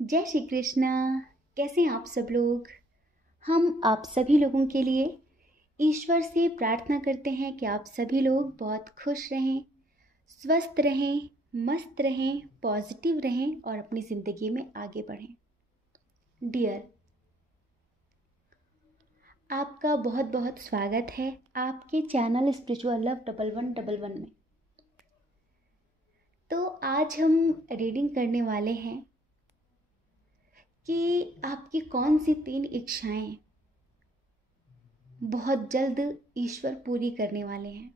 जय श्री कृष्णा। कैसे हैं आप सब लोग। हम आप सभी लोगों के लिए ईश्वर से प्रार्थना करते हैं कि आप सभी लोग बहुत खुश रहें, स्वस्थ रहें, मस्त रहें, पॉजिटिव रहें और अपनी ज़िंदगी में आगे बढ़ें। डियर, आपका बहुत बहुत स्वागत है आपके चैनल स्पिरिचुअल लव 1111 में। तो आज हम रीडिंग करने वाले हैं कि आपकी कौन सी 3 इच्छाएं बहुत जल्द ईश्वर पूरी करने वाले हैं।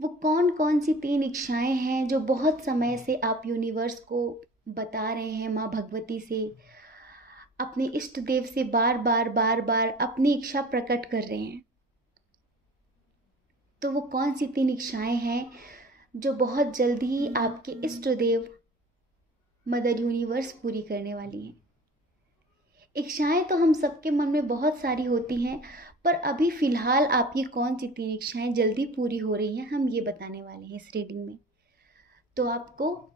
वो कौन कौन सी 3 इच्छाएं हैं जो बहुत समय से आप यूनिवर्स को बता रहे हैं, माँ भगवती से, अपने इष्ट देव से बार बार अपनी इच्छा प्रकट कर रहे हैं। तो वो कौन सी 3 इच्छाएं हैं जो बहुत जल्द ही आपके इष्ट देव मदर यूनिवर्स पूरी करने वाली हैं। इच्छाएं तो हम सबके मन में बहुत सारी होती हैं, पर अभी फ़िलहाल आपकी कौन सी 3 इच्छाएं जल्दी पूरी हो रही हैं, हम ये बताने वाले हैं इस रीडिंग में। तो आपको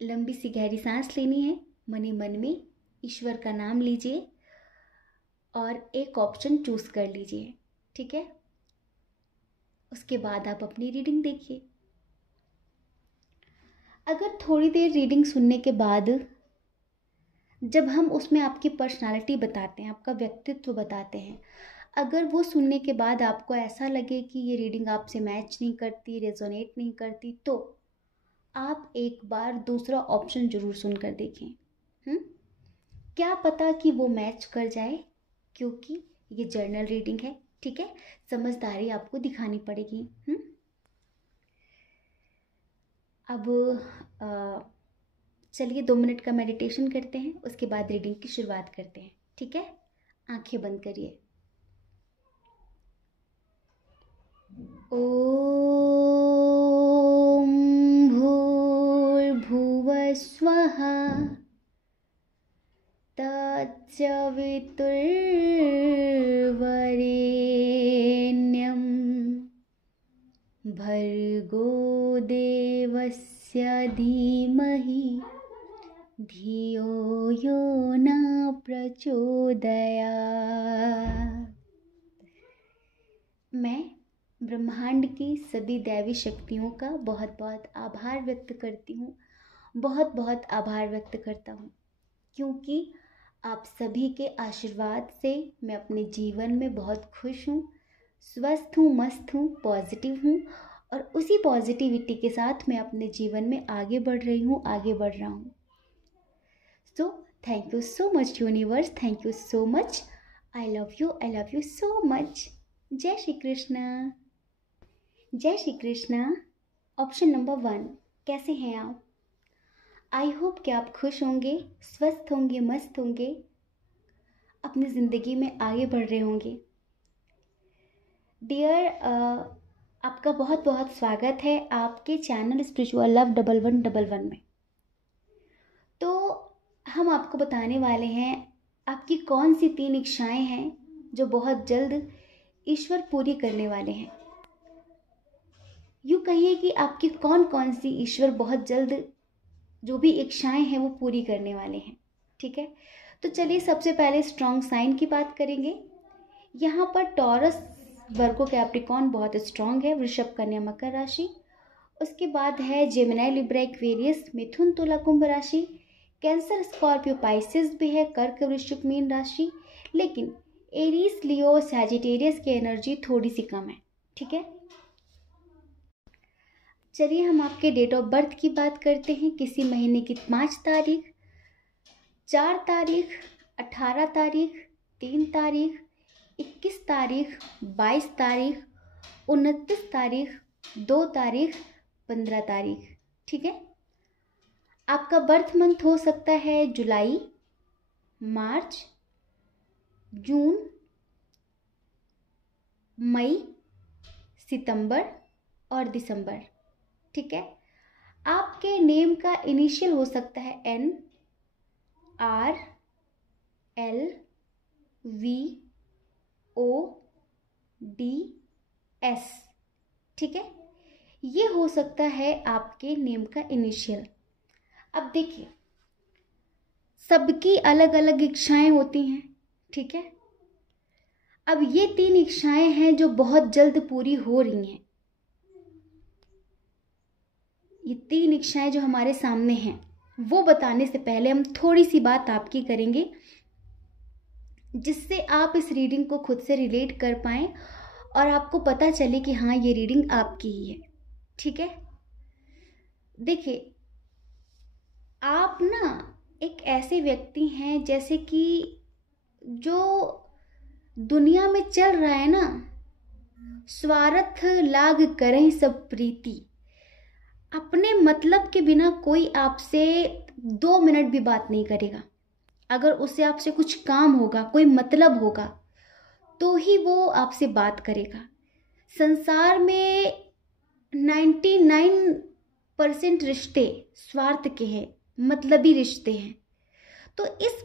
लंबी सी गहरी सांस लेनी है, मन ही मन में ईश्वर का नाम लीजिए और एक ऑप्शन चूज़ कर लीजिए, ठीक है। उसके बाद आप अपनी रीडिंग देखिए। अगर थोड़ी देर रीडिंग सुनने के बाद जब हम उसमें आपकी पर्सनालिटी बताते हैं, आपका व्यक्तित्व बताते हैं, अगर वो सुनने के बाद आपको ऐसा लगे कि ये रीडिंग आपसे मैच नहीं करती, रेजोनेट नहीं करती, तो आप एक बार दूसरा ऑप्शन ज़रूर सुनकर देखें। क्या पता कि वो मैच कर जाए, क्योंकि ये जर्नल रीडिंग है, ठीक है। समझदारी आपको दिखानी पड़ेगी। अब चलिए 2 मिनट का मेडिटेशन करते हैं, उसके बाद रीडिंग की शुरुआत करते हैं, ठीक है। आंखें बंद करिए। ओम भूर्भुवस्वः तत्सवितुर्वरेण्यं भर्गो देवस्य धीमहि धियो यो न प्रचोदयात्। मैं ब्रह्मांड की सभी दैवी शक्तियों का बहुत बहुत आभार व्यक्त करती हूँ, बहुत बहुत आभार व्यक्त करता हूँ, क्योंकि आप सभी के आशीर्वाद से मैं अपने जीवन में बहुत खुश हूँ, स्वस्थ हूँ, मस्त हूँ, पॉजिटिव हूँ और उसी पॉजिटिविटी के साथ मैं अपने जीवन में आगे बढ़ रही हूँ, आगे बढ़ रहा हूँ। So thank you so much universe, thank you so much. I love you so much. जय श्री कृष्णा। जय श्री कृष्णा। ऑप्शन नंबर 1, कैसे हैं आप। आई होप कि आप खुश होंगे, स्वस्थ होंगे, मस्त होंगे, अपनी ज़िंदगी में आगे बढ़ रहे होंगे। डियर, आपका बहुत बहुत स्वागत है आपके चैनल स्पिरिचुअल लव 1111 में। तो हम आपको बताने वाले हैं आपकी कौन सी 3 इच्छाएं हैं जो बहुत जल्द ईश्वर पूरी करने वाले हैं। यूँ कहिए कि आपकी कौन कौन सी ईश्वर बहुत जल्द जो भी इच्छाएं हैं वो पूरी करने वाले हैं, ठीक है। तो चलिए सबसे पहले स्ट्रॉन्ग साइन की बात करेंगे। यहाँ पर टॉरस, वर्गो, कैप्रिकॉर्न बहुत स्ट्रॉन्ग है, वृषभ, कन्या, मकर राशि। उसके बाद है जेमिनी, लिब्रा, एक्वेरियस, मिथुन, तुला, कुंभ राशि। कैंसर, स्कॉर्पियो, पाइसेस भी है, कर्क, वृश्चिक, मीन राशि। लेकिन एरीज, लियो, सैजिटेरियस की एनर्जी थोड़ी सी कम है, ठीक है। चलिए हम आपके डेट ऑफ बर्थ की बात करते हैं। किसी महीने की 5 तारीख, 4 तारीख, 18 तारीख, 3 तारीख, 21 तारीख, 22 तारीख, 29 तारीख, 2 तारीख, 15 तारीख, ठीक है। आपका बर्थ मंथ हो सकता है जुलाई, मार्च, जून, मई, सितंबर और दिसंबर, ठीक है। आपके नेम का इनिशियल हो सकता है N, R, L, V, O, D, S, ठीक है। ये हो सकता है आपके नेम का इनिशियल। अब देखिए, सबकी अलग अलग इच्छाएं होती हैं, ठीक है। अब ये 3 इच्छाएं हैं जो बहुत जल्द पूरी हो रही हैं। ये 3 इच्छाएं जो हमारे सामने हैं, वो बताने से पहले हम थोड़ी सी बात आपकी करेंगे, जिससे आप इस रीडिंग को खुद से रिलेट कर पाएं और आपको पता चले कि हाँ, ये रीडिंग आपकी ही है, ठीक है। देखिए, आप ना एक ऐसे व्यक्ति हैं जैसे कि जो दुनिया में चल रहा है ना, स्वार्थ लाग करहि सब प्रीति, अपने मतलब के बिना कोई आपसे 2 मिनट भी बात नहीं करेगा। अगर उसे आपसे कुछ काम होगा, कोई मतलब होगा, तो ही वो आपसे बात करेगा। संसार में 99% रिश्ते स्वार्थ के हैं, मतलबी रिश्ते हैं। तो इस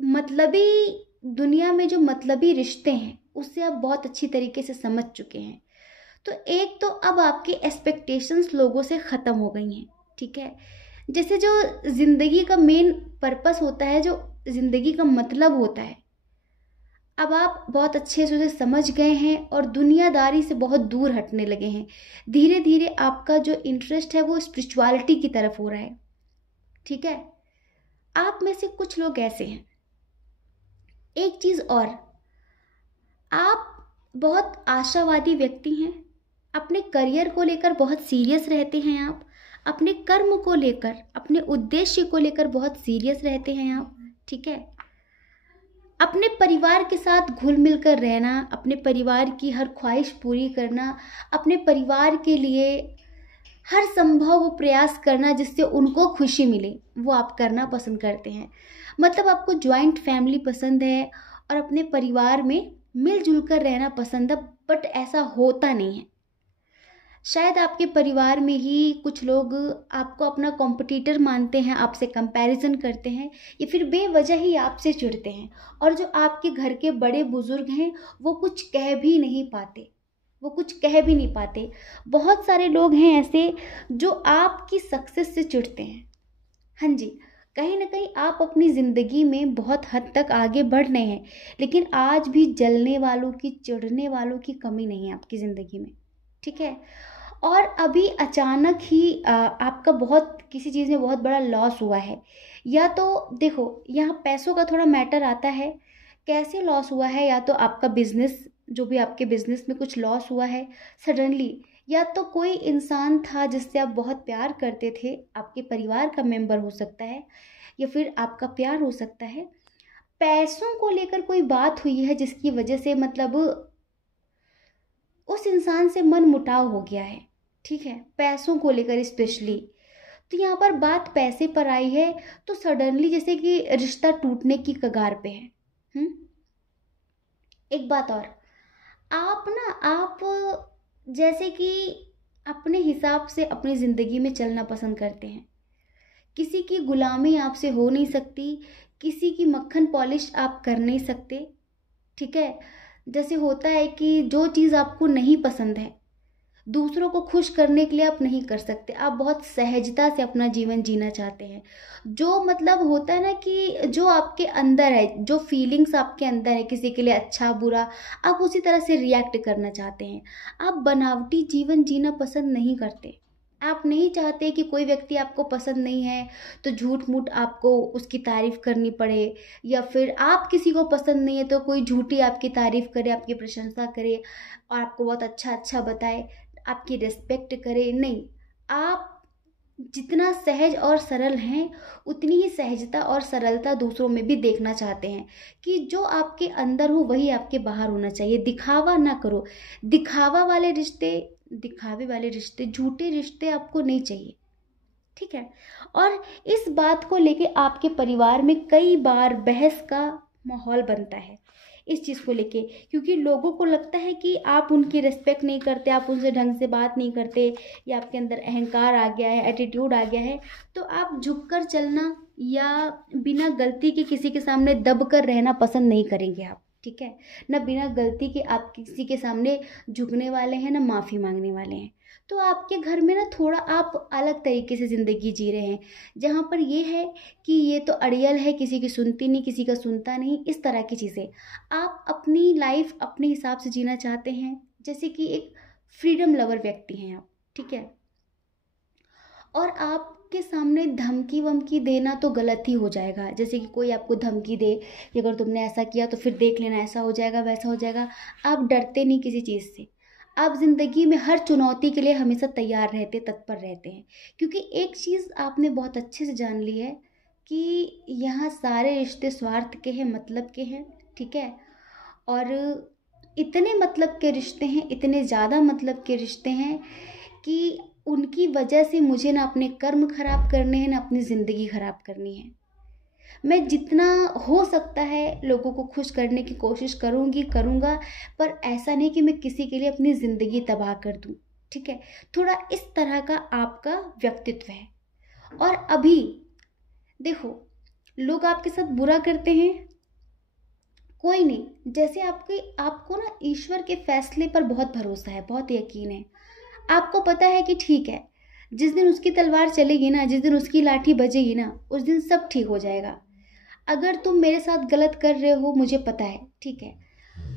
मतलबी दुनिया में जो मतलबी रिश्ते हैं, उससे आप बहुत अच्छी तरीके से समझ चुके हैं। तो एक तो अब आपकी एक्सपेक्टेशंस लोगों से ख़त्म हो गई हैं, ठीक है। जैसे जो ज़िंदगी का मेन पर्पस होता है, जो ज़िंदगी का मतलब होता है, अब आप बहुत अच्छे से उसे समझ गए हैं और दुनियादारी से बहुत दूर हटने लगे हैं। धीरे धीरे आपका जो इंटरेस्ट है वो स्पिरिचुअलिटी की तरफ हो रहा है, ठीक है। आप में से कुछ लोग ऐसे हैं। एक चीज़ और, आप बहुत आशावादी व्यक्ति हैं, अपने करियर को लेकर बहुत सीरियस रहते हैं। आप अपने कर्म को लेकर, अपने उद्देश्य को लेकर बहुत सीरियस रहते हैं आप, ठीक है। अपने परिवार के साथ घुल मिल कर रहना, अपने परिवार की हर ख्वाहिश पूरी करना, अपने परिवार के लिए हर संभव प्रयास करना जिससे उनको खुशी मिले, वो आप करना पसंद करते हैं। मतलब आपको जॉइंट फैमिली पसंद है और अपने परिवार में मिलजुल कर रहना पसंद है, बट ऐसा होता नहीं है। शायद आपके परिवार में ही कुछ लोग आपको अपना कॉम्पिटिटर मानते हैं, आपसे कंपैरिजन करते हैं, या फिर बेवजह ही आपसे चिढ़ते हैं। और जो आपके घर के बड़े बुजुर्ग हैं, वो कुछ कह भी नहीं पाते, बहुत सारे लोग हैं ऐसे जो आपकी सक्सेस से चिढ़ते हैं। हाँ जी, कहीं ना कहीं आप अपनी ज़िंदगी में बहुत हद तक आगे बढ़ रहे हैं, लेकिन आज भी जलने वालों की, चिढ़ने वालों की कमी नहीं है आपकी ज़िंदगी में, ठीक है। और अभी अचानक ही आपका बहुत किसी चीज़ में बहुत बड़ा लॉस हुआ है, या तो देखो यहाँ पैसों का थोड़ा मैटर आता है। कैसे लॉस हुआ है? या तो आपका बिजनेस, जो भी आपके बिजनेस में कुछ लॉस हुआ है सडनली, या तो कोई इंसान था जिससे आप बहुत प्यार करते थे, आपके परिवार का मेंबर हो सकता है, या फिर आपका प्यार हो सकता है। पैसों को लेकर कोई बात हुई है जिसकी वजह से मतलब उस इंसान से मन मुटाव हो गया है, ठीक है, पैसों को लेकर स्पेशली। तो यहाँ पर बात पैसे पर आई है, तो सडनली जैसे कि रिश्ता टूटने की कगार पे है। एक बात और, आप जैसे कि अपने हिसाब से अपनी ज़िंदगी में चलना पसंद करते हैं। किसी की गुलामी आपसे हो नहीं सकती, किसी की मक्खन पॉलिश आप कर नहीं सकते, ठीक है। जैसे होता है कि जो चीज़ आपको नहीं पसंद है, दूसरों को खुश करने के लिए आप नहीं कर सकते। आप बहुत सहजता से अपना जीवन जीना चाहते हैं। जो मतलब होता है ना कि जो आपके अंदर है, जो फीलिंग्स आपके अंदर है, किसी के लिए अच्छा बुरा, आप उसी तरह से रिएक्ट करना चाहते हैं। आप बनावटी जीवन जीना पसंद नहीं करते। आप नहीं चाहते कि कोई व्यक्ति आपको पसंद नहीं है तो झूठ मूठ आपको उसकी तारीफ़ करनी पड़े, या फिर आप किसी को पसंद नहीं है तो कोई झूठी आपकी तारीफ़ करे, आपकी प्रशंसा करे और आपको बहुत अच्छा बताए, आपकी रिस्पेक्ट करे। नहीं, आप जितना सहज और सरल हैं, उतनी ही सहजता और सरलता दूसरों में भी देखना चाहते हैं कि जो आपके अंदर हो वही आपके बाहर होना चाहिए। दिखावा ना करो। दिखावे वाले रिश्ते, झूठे रिश्ते आपको नहीं चाहिए, ठीक है। और इस बात को लेके आपके परिवार में कई बार बहस का माहौल बनता है इस चीज़ को लेके, क्योंकि लोगों को लगता है कि आप उनकी रिस्पेक्ट नहीं करते, आप उनसे ढंग से बात नहीं करते, या आपके अंदर अहंकार आ गया है, एटीट्यूड आ गया है। तो आप झुककर चलना या बिना गलती के किसी के सामने दब कर रहना पसंद नहीं करेंगे आप, ठीक है। ना बिना गलती के आप किसी के सामने झुकने वाले हैं, ना माफ़ी मांगने वाले हैं। तो आपके घर में ना थोड़ा आप अलग तरीके से ज़िंदगी जी रहे हैं, जहाँ पर ये है कि ये तो अड़ियल है, किसी की सुनती नहीं, किसी का सुनता नहीं, इस तरह की चीज़ें। आप अपनी लाइफ अपने हिसाब से जीना चाहते हैं, जैसे कि एक फ्रीडम लवर व्यक्ति हैं आप, ठीक है। और आपके सामने धमकी वमकी देना तो गलत ही हो जाएगा, जैसे कि कोई आपको धमकी दे कि अगर तुमने ऐसा किया तो फिर देख लेना ऐसा हो जाएगा वैसा हो जाएगा। आप डरते नहीं किसी चीज़ से, आप ज़िंदगी में हर चुनौती के लिए हमेशा तैयार रहते, तत्पर रहते हैं। क्योंकि एक चीज़ आपने बहुत अच्छे से जान ली है कि यहाँ सारे रिश्ते स्वार्थ के हैं, मतलब के हैं, ठीक है। और इतने मतलब के रिश्ते हैं, इतने ज़्यादा मतलब के रिश्ते हैं कि उनकी वजह से मुझे ना अपने कर्म खराब करने हैं, ना अपनी ज़िंदगी खराब करनी है। मैं जितना हो सकता है लोगों को खुश करने की कोशिश करूँगा, पर ऐसा नहीं कि मैं किसी के लिए अपनी ज़िंदगी तबाह कर दूँ, ठीक है। थोड़ा इस तरह का आपका व्यक्तित्व है। और अभी देखो, लोग आपके साथ बुरा करते हैं, कोई नहीं, जैसे आपको ना ईश्वर के फैसले पर बहुत भरोसा है, बहुत यकीन है। आपको पता है कि ठीक है, जिस दिन उसकी तलवार चलेगी ना, जिस दिन उसकी लाठी बजेगी ना, उस दिन सब ठीक हो जाएगा। अगर तुम मेरे साथ गलत कर रहे हो मुझे पता है, ठीक है।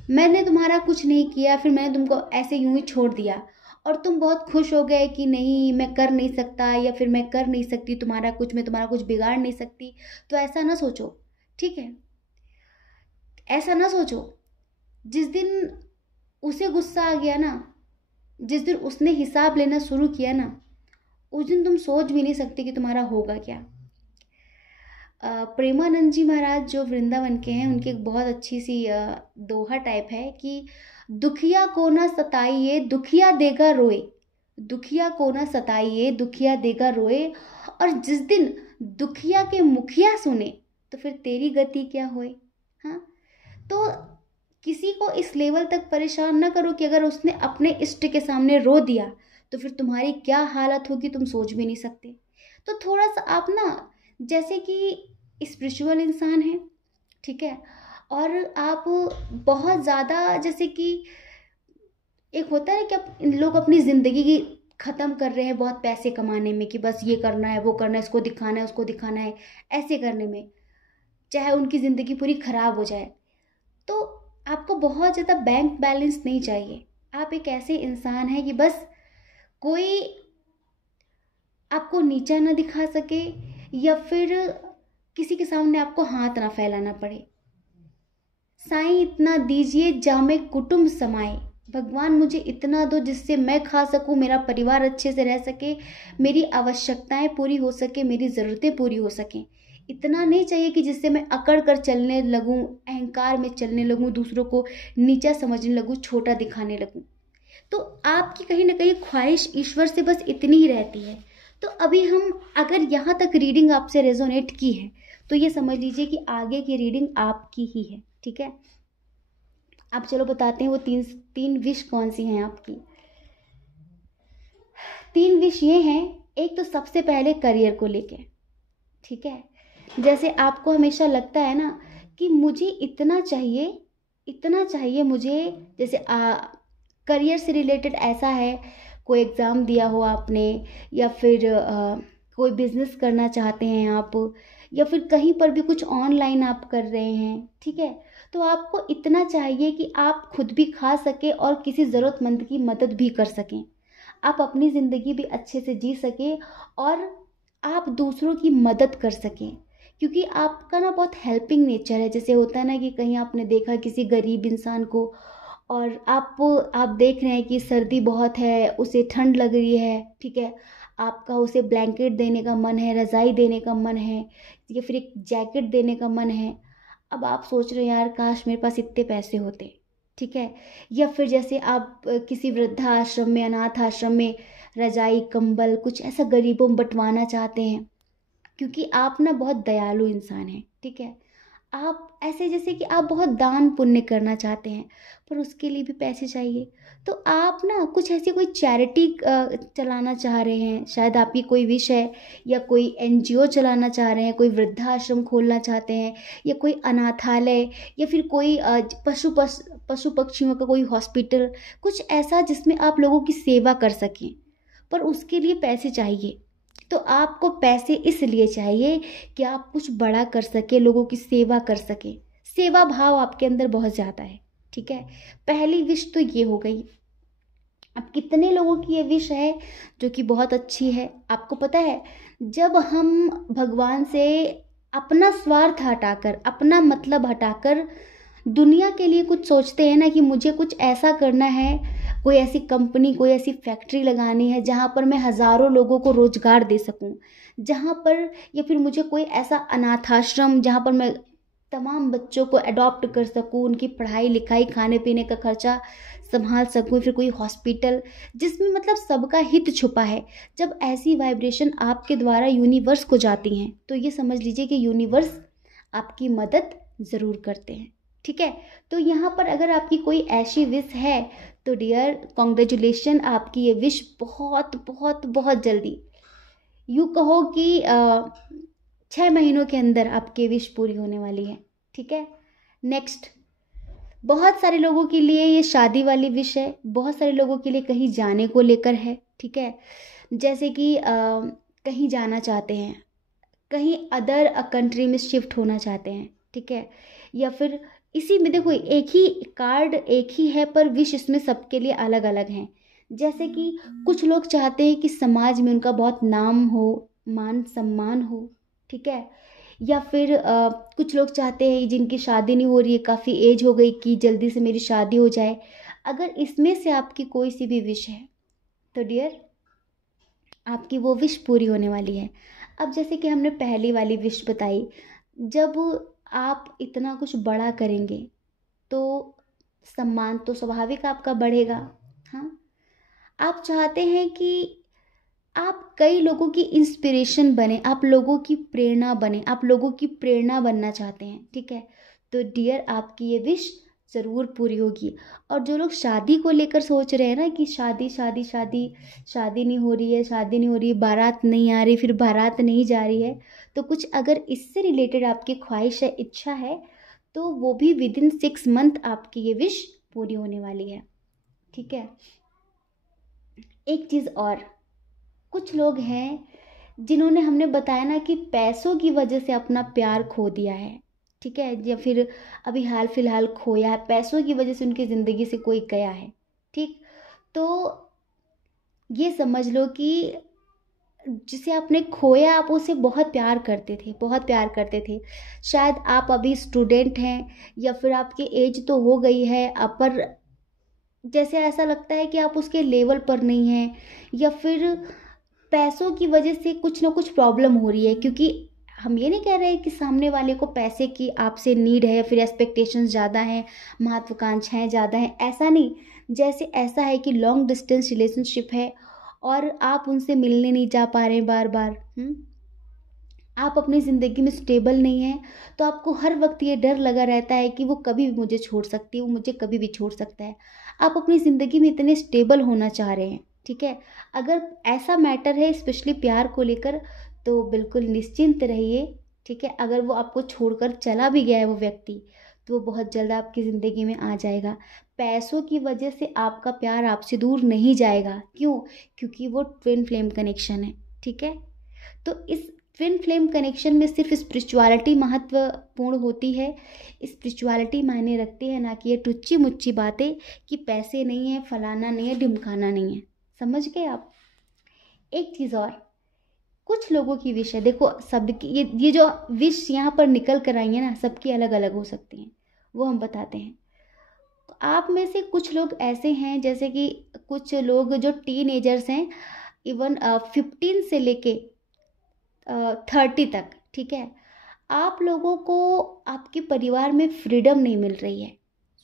मैंने तुम्हारा कुछ नहीं किया, फिर मैंने तुमको ऐसे यूं ही छोड़ दिया और तुम बहुत खुश हो गए कि नहीं मैं कर नहीं सकता, या फिर मैं कर नहीं सकती तुम्हारा कुछ, मैं तुम्हारा कुछ बिगाड़ नहीं सकती। तो ऐसा ना सोचो, ठीक है, ऐसा ना सोचो। जिस दिन उसे गुस्सा आ गया ना, जिस दिन उसने हिसाब लेना शुरू किया ना, उस दिन तुम सोच भी नहीं सकते कि तुम्हारा होगा क्या। प्रेमानंद जी महाराज जो वृंदावन के हैं, उनकी एक बहुत अच्छी सी दोहा टाइप है कि दुखिया को ना सताइए दुखिया देगा रोए, दुखिया को ना सताइए दुखिया देगा रोए, और जिस दिन दुखिया के मुखिया सुने तो फिर तेरी गति क्या होए। हाँ, तो किसी को इस लेवल तक परेशान ना करो कि अगर उसने अपने इष्ट के सामने रो दिया तो फिर तुम्हारी क्या हालत होगी, तुम सोच भी नहीं सकते। तो थोड़ा सा आप ना, जैसे कि स्पिरिचुअल इंसान हैं, ठीक है, और आप बहुत ज़्यादा, जैसे कि एक होता है कि लोग अपनी ज़िंदगी की ख़त्म कर रहे हैं बहुत पैसे कमाने में, कि बस ये करना है वो करना है, इसको दिखाना है उसको दिखाना है, ऐसे करने में चाहे उनकी ज़िंदगी पूरी ख़राब हो जाए। तो आपको बहुत ज़्यादा बैंक बैलेंस नहीं चाहिए। आप एक ऐसे इंसान हैं कि बस कोई आपको नीचा ना दिखा सके, या फिर किसी के सामने आपको हाथ ना फैलाना पड़े। साईं इतना दीजिए जामे कुटुंब समाए, भगवान मुझे इतना दो जिससे मैं खा सकूं, मेरा परिवार अच्छे से रह सके, मेरी आवश्यकताएं पूरी हो सके, मेरी ज़रूरतें पूरी हो सकें। इतना नहीं चाहिए कि जिससे मैं अकड़ कर चलने लगूं, अहंकार में चलने लगूं, दूसरों को नीचा समझने लगूं, छोटा दिखाने लगूं। तो आपकी कहीं ना कहीं ख्वाहिश ईश्वर से बस इतनी ही रहती है। तो अभी हम अगर यहाँ तक रीडिंग आपसे रेजोनेट की है तो ये समझ लीजिए कि आगे की रीडिंग आपकी ही है, ठीक है। अब चलो बताते हैं वो तीन विश कौन सी हैं आपकी। 3 विश ये हैं, एक तो सबसे पहले करियर को लेके, ठीक है। जैसे आपको हमेशा लगता है ना कि मुझे इतना चाहिए मुझे, जैसे करियर से रिलेटेड ऐसा है, कोई एग्ज़ाम दिया हो आपने, या फिर कोई बिजनेस करना चाहते हैं आप, या फिर कहीं पर भी कुछ ऑनलाइन आप कर रहे हैं, ठीक है। तो आपको इतना चाहिए कि आप खुद भी खा सके और किसी ज़रूरतमंद की मदद भी कर सकें, आप अपनी ज़िंदगी भी अच्छे से जी सकें और आप दूसरों की मदद कर सकें। क्योंकि आपका ना बहुत हेल्पिंग नेचर है। जैसे होता है ना कि कहीं आपने देखा किसी गरीब इंसान को, और आप देख रहे हैं कि सर्दी बहुत है, उसे ठंड लग रही है, ठीक है, आपका उसे ब्लैंकेट देने का मन है, रज़ाई देने का मन है, या फिर एक जैकेट देने का मन है। अब आप सोच रहे हैं यार काश मेरे पास इतने पैसे होते, ठीक है। या फिर जैसे आप किसी वृद्धाश्रम में, अनाथ आश्रम में रज़ाई कंबल कुछ ऐसा गरीबों में बंटवाना चाहते हैं, क्योंकि आप ना बहुत दयालु इंसान हैं, ठीक है। आप ऐसे जैसे कि आप बहुत दान पुण्य करना चाहते हैं, पर उसके लिए भी पैसे चाहिए। तो आप ना कुछ ऐसी कोई चैरिटी चलाना चाह रहे हैं, शायद आपकी कोई विश है, या कोई एनजीओ चलाना चाह रहे हैं, कोई वृद्धाश्रम खोलना चाहते हैं, या कोई अनाथालय, या फिर कोई पशु पक्षियों का कोई हॉस्पिटल, कुछ ऐसा जिसमें आप लोगों की सेवा कर सकें, पर उसके लिए पैसे चाहिए। तो आपको पैसे इसलिए चाहिए कि आप कुछ बड़ा कर सके, लोगों की सेवा कर सके, सेवा भाव आपके अंदर बहुत ज़्यादा है। ठीक है, पहली विश तो ये हो गई। अब कितने लोगों की ये विश है जो कि बहुत अच्छी है। आपको पता है, जब हम भगवान से अपना स्वार्थ हटाकर, अपना मतलब हटाकर दुनिया के लिए कुछ सोचते हैं ना, कि मुझे कुछ ऐसा करना है, कोई ऐसी कंपनी, कोई ऐसी फैक्ट्री लगानी है जहाँ पर मैं हज़ारों लोगों को रोजगार दे सकूँ, जहाँ पर, या फिर मुझे कोई ऐसा अनाथाश्रम जहाँ पर मैं तमाम बच्चों को अडॉप्ट कर सकूँ, उनकी पढ़ाई लिखाई खाने पीने का खर्चा संभाल सकूँ, फिर कोई हॉस्पिटल जिसमें मतलब सबका हित छुपा है। जब ऐसी वाइब्रेशन आपके द्वारा यूनिवर्स को जाती हैं, तो ये समझ लीजिए कि यूनिवर्स आपकी मदद ज़रूर करते हैं। ठीक है, तो यहाँ पर अगर आपकी कोई ऐसी विश है तो डियर कॉन्ग्रेचुलेशन, आपकी ये विश बहुत बहुत बहुत जल्दी, यूँ कहो कि 6 महीनों के अंदर आपकी विश पूरी होने वाली है। ठीक है, नेक्स्ट, बहुत सारे लोगों के लिए ये शादी वाली विश है, बहुत सारे लोगों के लिए कहीं जाने को लेकर है। ठीक है, जैसे कि कहीं जाना चाहते हैं, कहीं अदर कंट्री में शिफ्ट होना चाहते हैं। ठीक है, या फिर इसी में देखो, एक ही कार्ड एक ही है, पर विश इसमें सबके लिए अलग अलग हैं। जैसे कि कुछ लोग चाहते हैं कि समाज में उनका बहुत नाम हो, मान सम्मान हो। ठीक है, या फिर कुछ लोग चाहते हैं जिनकी शादी नहीं हो रही है, काफ़ी एज हो गई, कि जल्दी से मेरी शादी हो जाए। अगर इसमें से आपकी कोई सी भी विश है तो डियर आपकी वो विश पूरी होने वाली है। अब जैसे कि हमने पहली वाली विश बताई, जब आप इतना कुछ बड़ा करेंगे तो सम्मान तो स्वाभाविक आपका बढ़ेगा। हाँ, आप चाहते हैं कि आप कई लोगों की इंस्पिरेशन बने, आप लोगों की प्रेरणा बने, आप लोगों की प्रेरणा बनना चाहते हैं। ठीक है, तो डियर आपकी ये विश ज़रूर पूरी होगी। और जो लोग शादी को लेकर सोच रहे हैं ना, कि शादी शादी शादी, शादी नहीं हो रही है, शादी नहीं हो रही है, बारात नहीं आ रही, फिर बारात नहीं जा रही है, तो कुछ अगर इससे रिलेटेड आपकी ख्वाहिश है, इच्छा है, तो वो भी विदिन 6 मंथ आपकी ये विश पूरी होने वाली है। ठीक है, एक चीज़ और, कुछ लोग हैं जिन्होंने, हमने बताया ना कि पैसों की वजह से अपना प्यार खो दिया है। ठीक है, या फिर अभी हाल फिलहाल खोया है, पैसों की वजह से उनकी ज़िंदगी से कोई गया है। ठीक, तो ये समझ लो कि जिसे आपने खोया, आप उसे बहुत प्यार करते थे, बहुत प्यार करते थे। शायद आप अभी स्टूडेंट हैं, या फिर आपकी एज तो हो गई है, पर जैसे ऐसा लगता है कि आप उसके लेवल पर नहीं हैं, या फिर पैसों की वजह से कुछ ना कुछ प्रॉब्लम हो रही है। क्योंकि हम ये नहीं कह रहे कि सामने वाले को पैसे की आपसे नीड है, या फिर एक्सपेक्टेशंस ज़्यादा हैं, महत्वाकांक्षाएं ज़्यादा हैं, ऐसा नहीं। जैसे ऐसा है कि लॉन्ग डिस्टेंस रिलेशनशिप है और आप उनसे मिलने नहीं जा पा रहे हैं बार बार, आप अपनी ज़िंदगी में स्टेबल नहीं हैं, तो आपको हर वक्त ये डर लगा रहता है कि वो कभी भी मुझे छोड़ सकती है, वो मुझे कभी भी छोड़ सकता है। आप अपनी ज़िंदगी में इतने स्टेबल होना चाह रहे हैं। ठीक है, अगर ऐसा मैटर है स्पेशली प्यार को लेकर, तो बिल्कुल निश्चिंत रहिए। ठीक है, अगर वो आपको छोड़कर चला भी गया है वो व्यक्ति, तो वो बहुत जल्द आपकी ज़िंदगी में आ जाएगा। पैसों की वजह से आपका प्यार आपसे दूर नहीं जाएगा। क्यों? क्योंकि वो ट्विन फ्लेम कनेक्शन है। ठीक है, तो इस ट्विन फ्लेम कनेक्शन में सिर्फ स्पिरिचुअलिटी महत्वपूर्ण होती है। स्पिरिचुअलिटी मायने रखती है, ना कि ये टुच्ची मुच्ची बातें कि पैसे नहीं है, फलाना नहीं है, ढिमकाना नहीं है। समझ गए आप? एक चीज़ और, कुछ लोगों की विश है, देखो सबकी ये जो विश यहाँ पर निकल कर आई है ना, सबकी अलग अलग हो सकती हैं, वो हम बताते हैं। तो आप में से कुछ लोग ऐसे हैं, जैसे कि कुछ लोग जो टीन एजर्स हैं, इवन 15 से लेके 30 तक। ठीक है, आप लोगों को आपके परिवार में फ्रीडम नहीं मिल रही है,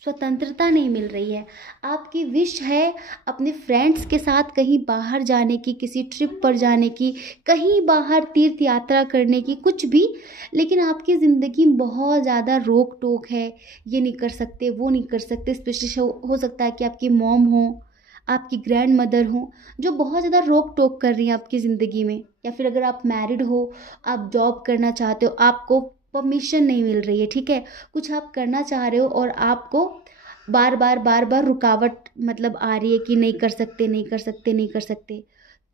स्वतंत्रता नहीं मिल रही है। आपकी विश है अपने फ्रेंड्स के साथ कहीं बाहर जाने की, किसी ट्रिप पर जाने की, कहीं बाहर तीर्थ यात्रा करने की, कुछ भी, लेकिन आपकी ज़िंदगी में बहुत ज़्यादा रोक टोक है। ये नहीं कर सकते, वो नहीं कर सकते। स्पेशली हो सकता है कि आपकी मॉम हो, आपकी ग्रैंड मदर हो, जो बहुत ज़्यादा रोक टोक कर रही हैं आपकी ज़िंदगी में। या फिर अगर आप मैरिड हो, आप जॉब करना चाहते हो, आपको परमिशन नहीं मिल रही है, ठीक है, कुछ आप करना चाह रहे हो और आपको बार बार रुकावट मतलब आ रही है कि नहीं कर सकते, नहीं कर सकते, नहीं कर सकते।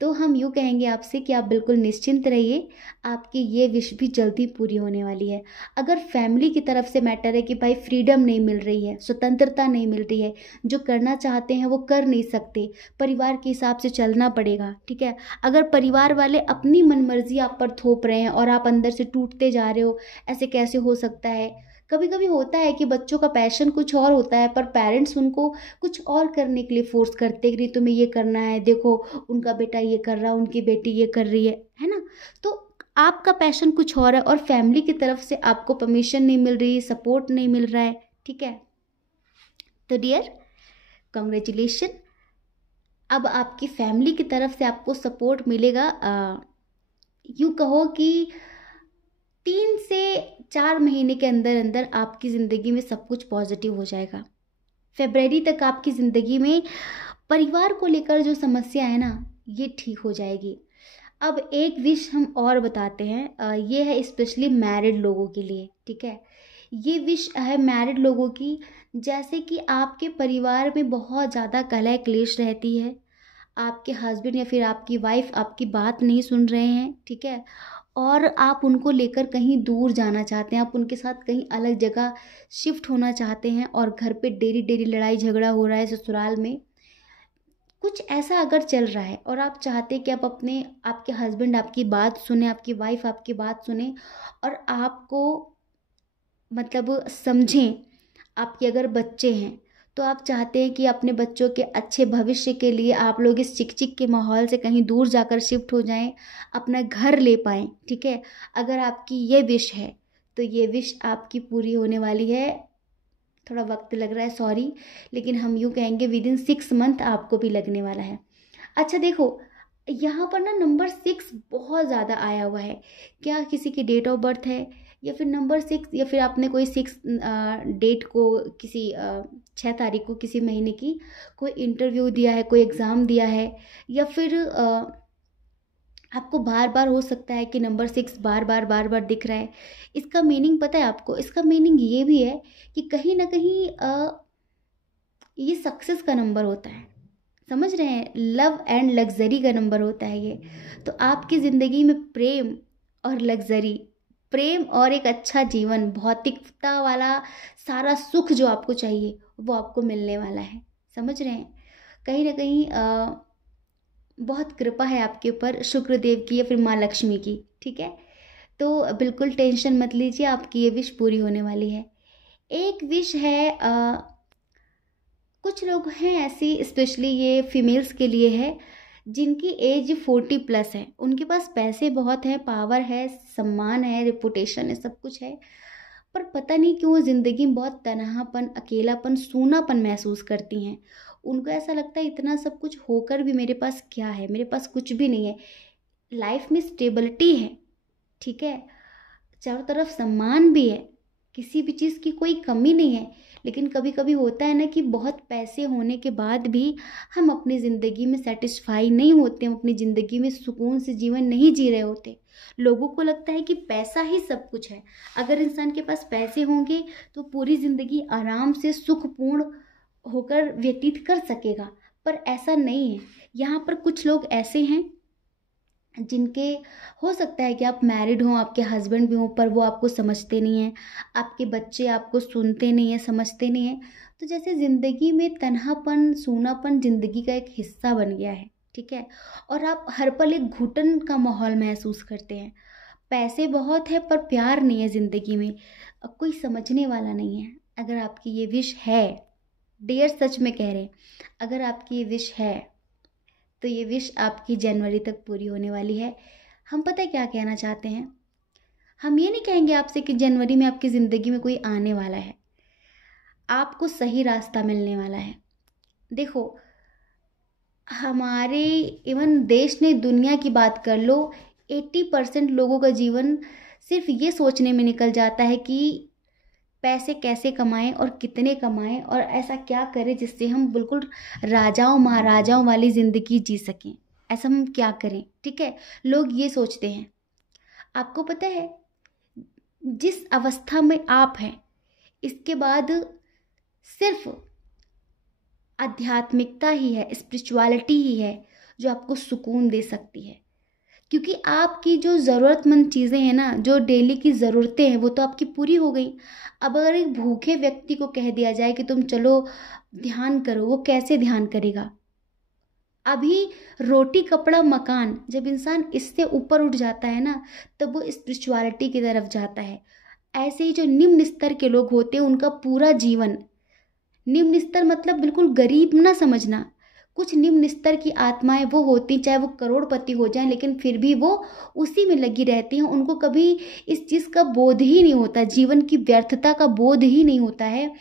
तो हम यूँ कहेंगे आपसे कि आप बिल्कुल निश्चिंत रहिए, आपकी ये विश भी जल्दी पूरी होने वाली है। अगर फैमिली की तरफ से मैटर है कि भाई फ्रीडम नहीं मिल रही है, स्वतंत्रता नहीं मिल रही है, जो करना चाहते हैं वो कर नहीं सकते, परिवार के हिसाब से चलना पड़ेगा, ठीक है। अगर परिवार वाले अपनी मनमर्जी आप पर थोप रहे हैं और आप अंदर से टूटते जा रहे हो, ऐसे कैसे हो सकता है। कभी कभी होता है कि बच्चों का पैशन कुछ और होता है, पर पेरेंट्स उनको कुछ और करने के लिए फोर्स करते हैं कि नहीं तुम्हें ये करना है, देखो उनका बेटा ये कर रहा है, उनकी बेटी ये कर रही है ना। तो आपका पैशन कुछ और है और फैमिली की तरफ से आपको परमिशन नहीं मिल रही, सपोर्ट नहीं मिल रहा है, ठीक है। तो डियर, कॉन्ग्रेचुलेशन, अब आपकी फैमिली की तरफ से आपको सपोर्ट मिलेगा। यूँ कहो कि 3 से 4 महीने के अंदर अंदर आपकी ज़िंदगी में सब कुछ पॉजिटिव हो जाएगा। फरवरी तक आपकी ज़िंदगी में परिवार को लेकर जो समस्या है ना, ये ठीक हो जाएगी। अब एक विश हम और बताते हैं, ये है स्पेशली मैरिड लोगों के लिए, ठीक है। ये विश है मैरिड लोगों की, जैसे कि आपके परिवार में बहुत ज़्यादा कलह क्लेश रहती है, आपके हस्बैंड या फिर आपकी वाइफ आपकी बात नहीं सुन रहे हैं, ठीक है, और आप उनको लेकर कहीं दूर जाना चाहते हैं, आप उनके साथ कहीं अलग जगह शिफ्ट होना चाहते हैं और घर पे डेली डेली लड़ाई झगड़ा हो रहा है ससुराल में, कुछ ऐसा अगर चल रहा है और आप चाहते हैं कि आप आपके हस्बैंड आपकी बात सुने, आपकी वाइफ आपकी बात सुने और आपको मतलब समझें। आपके अगर बच्चे हैं तो आप चाहते हैं कि अपने बच्चों के अच्छे भविष्य के लिए आप लोग इस चिक चिक के माहौल से कहीं दूर जाकर शिफ्ट हो जाएं, अपना घर ले पाएं, ठीक है। अगर आपकी ये विश है तो ये विश आपकी पूरी होने वाली है। थोड़ा वक्त लग रहा है, सॉरी, लेकिन हम यूँ कहेंगे विदिन 6 मंथ आपको भी लगने वाला है। अच्छा देखो, यहाँ पर ना नंबर 6 बहुत ज़्यादा आया हुआ है। क्या किसी की डेट ऑफ बर्थ है या फिर नंबर 6, या फिर आपने कोई 6 डेट को किसी 6 तारीख को किसी महीने की कोई इंटरव्यू दिया है, कोई एग्ज़ाम दिया है, या फिर आपको बार बार हो सकता है कि नंबर 6 बार बार दिख रहा है। इसका मीनिंग पता है आपको? इसका मीनिंग ये भी है कि कहीं ना कहीं ये सक्सेस का नंबर होता है, समझ रहे हैं, लव एंड लग्जरी का नंबर होता है ये। तो आपकी ज़िंदगी में प्रेम और लग्जरी, प्रेम और एक अच्छा जीवन, भौतिकता वाला सारा सुख जो आपको चाहिए वो आपको मिलने वाला है, समझ रहे हैं। कहीं ना कहीं बहुत कृपा है आपके ऊपर शुक्रदेव की या फिर माँ लक्ष्मी की, ठीक है। तो बिल्कुल टेंशन मत लीजिए, आपकी ये विश पूरी होने वाली है। एक विश है, कुछ लोग हैं ऐसी, स्पेशली ये फीमेल्स के लिए है, जिनकी एज 40+ है, उनके पास पैसे बहुत हैं, पावर है, सम्मान है, रिपुटेशन है, सब कुछ है, पर पता नहीं क्यों ज़िंदगी में बहुत तन्हापन, अकेलापन, सूनापन महसूस करती हैं। उनको ऐसा लगता है इतना सब कुछ होकर भी मेरे पास क्या है, मेरे पास कुछ भी नहीं है। लाइफ में स्टेबिलिटी है, ठीक है, चारों तरफ सम्मान भी है, किसी भी चीज़ की कोई कमी नहीं है, लेकिन कभी कभी होता है ना कि बहुत पैसे होने के बाद भी हम अपनी ज़िंदगी में सेटिस्फाई नहीं होते, हम अपनी ज़िंदगी में सुकून से जीवन नहीं जी रहे होते। लोगों को लगता है कि पैसा ही सब कुछ है, अगर इंसान के पास पैसे होंगे तो पूरी ज़िंदगी आराम से सुखपूर्ण होकर व्यतीत कर सकेगा, पर ऐसा नहीं है। यहाँ पर कुछ लोग ऐसे हैं जिनके, हो सकता है कि आप मैरिड हों, आपके हस्बैंड भी हों, पर वो आपको समझते नहीं हैं, आपके बच्चे आपको सुनते नहीं हैं, समझते नहीं हैं। तो जैसे ज़िंदगी में तन्हापन, सूनापन ज़िंदगी का एक हिस्सा बन गया है, ठीक है, और आप हर पल एक घुटन का माहौल महसूस करते हैं। पैसे बहुत है पर प्यार नहीं है ज़िंदगी में, अब कोई समझने वाला नहीं है। अगर आपकी ये विश है, डियर सच में कह रहे हैं, अगर आपकी ये विश है तो ये विश आपकी जनवरी तक पूरी होने वाली है। हम पता है क्या कहना चाहते हैं, हम ये नहीं कहेंगे आपसे कि जनवरी में आपकी ज़िंदगी में कोई आने वाला है। आपको सही रास्ता मिलने वाला है। देखो, हमारे इवन देश ने दुनिया की बात कर लो, 80% लोगों का जीवन सिर्फ ये सोचने में निकल जाता है कि पैसे कैसे कमाएं और कितने कमाएं और ऐसा क्या करें जिससे हम बिल्कुल राजाओं महाराजाओं वाली ज़िंदगी जी सकें। ऐसा हम क्या करें, ठीक है, लोग ये सोचते हैं। आपको पता है, जिस अवस्था में आप हैं, इसके बाद सिर्फ आध्यात्मिकता ही है, स्पिरिचुअलिटी ही है जो आपको सुकून दे सकती है। क्योंकि आपकी जो ज़रूरतमंद चीज़ें हैं ना, जो डेली की ज़रूरतें हैं, वो तो आपकी पूरी हो गई। अब अगर एक भूखे व्यक्ति को कह दिया जाए कि तुम चलो ध्यान करो, वो कैसे ध्यान करेगा? अभी रोटी कपड़ा मकान, जब इंसान इससे ऊपर उठ जाता है ना, तब वो स्पिरिचुअलिटी की तरफ जाता है। ऐसे ही जो निम्न स्तर के लोग होते हैं, उनका पूरा जीवन, निम्न स्तर मतलब बिल्कुल गरीब ना समझना, कुछ निम्न स्तर की आत्माएं वो होती, चाहे वो करोड़पति हो जाएं, लेकिन फिर भी वो उसी में लगी रहती हैं। उनको कभी इस चीज़ का बोध ही नहीं होता, जीवन की व्यर्थता का बोध ही नहीं होता है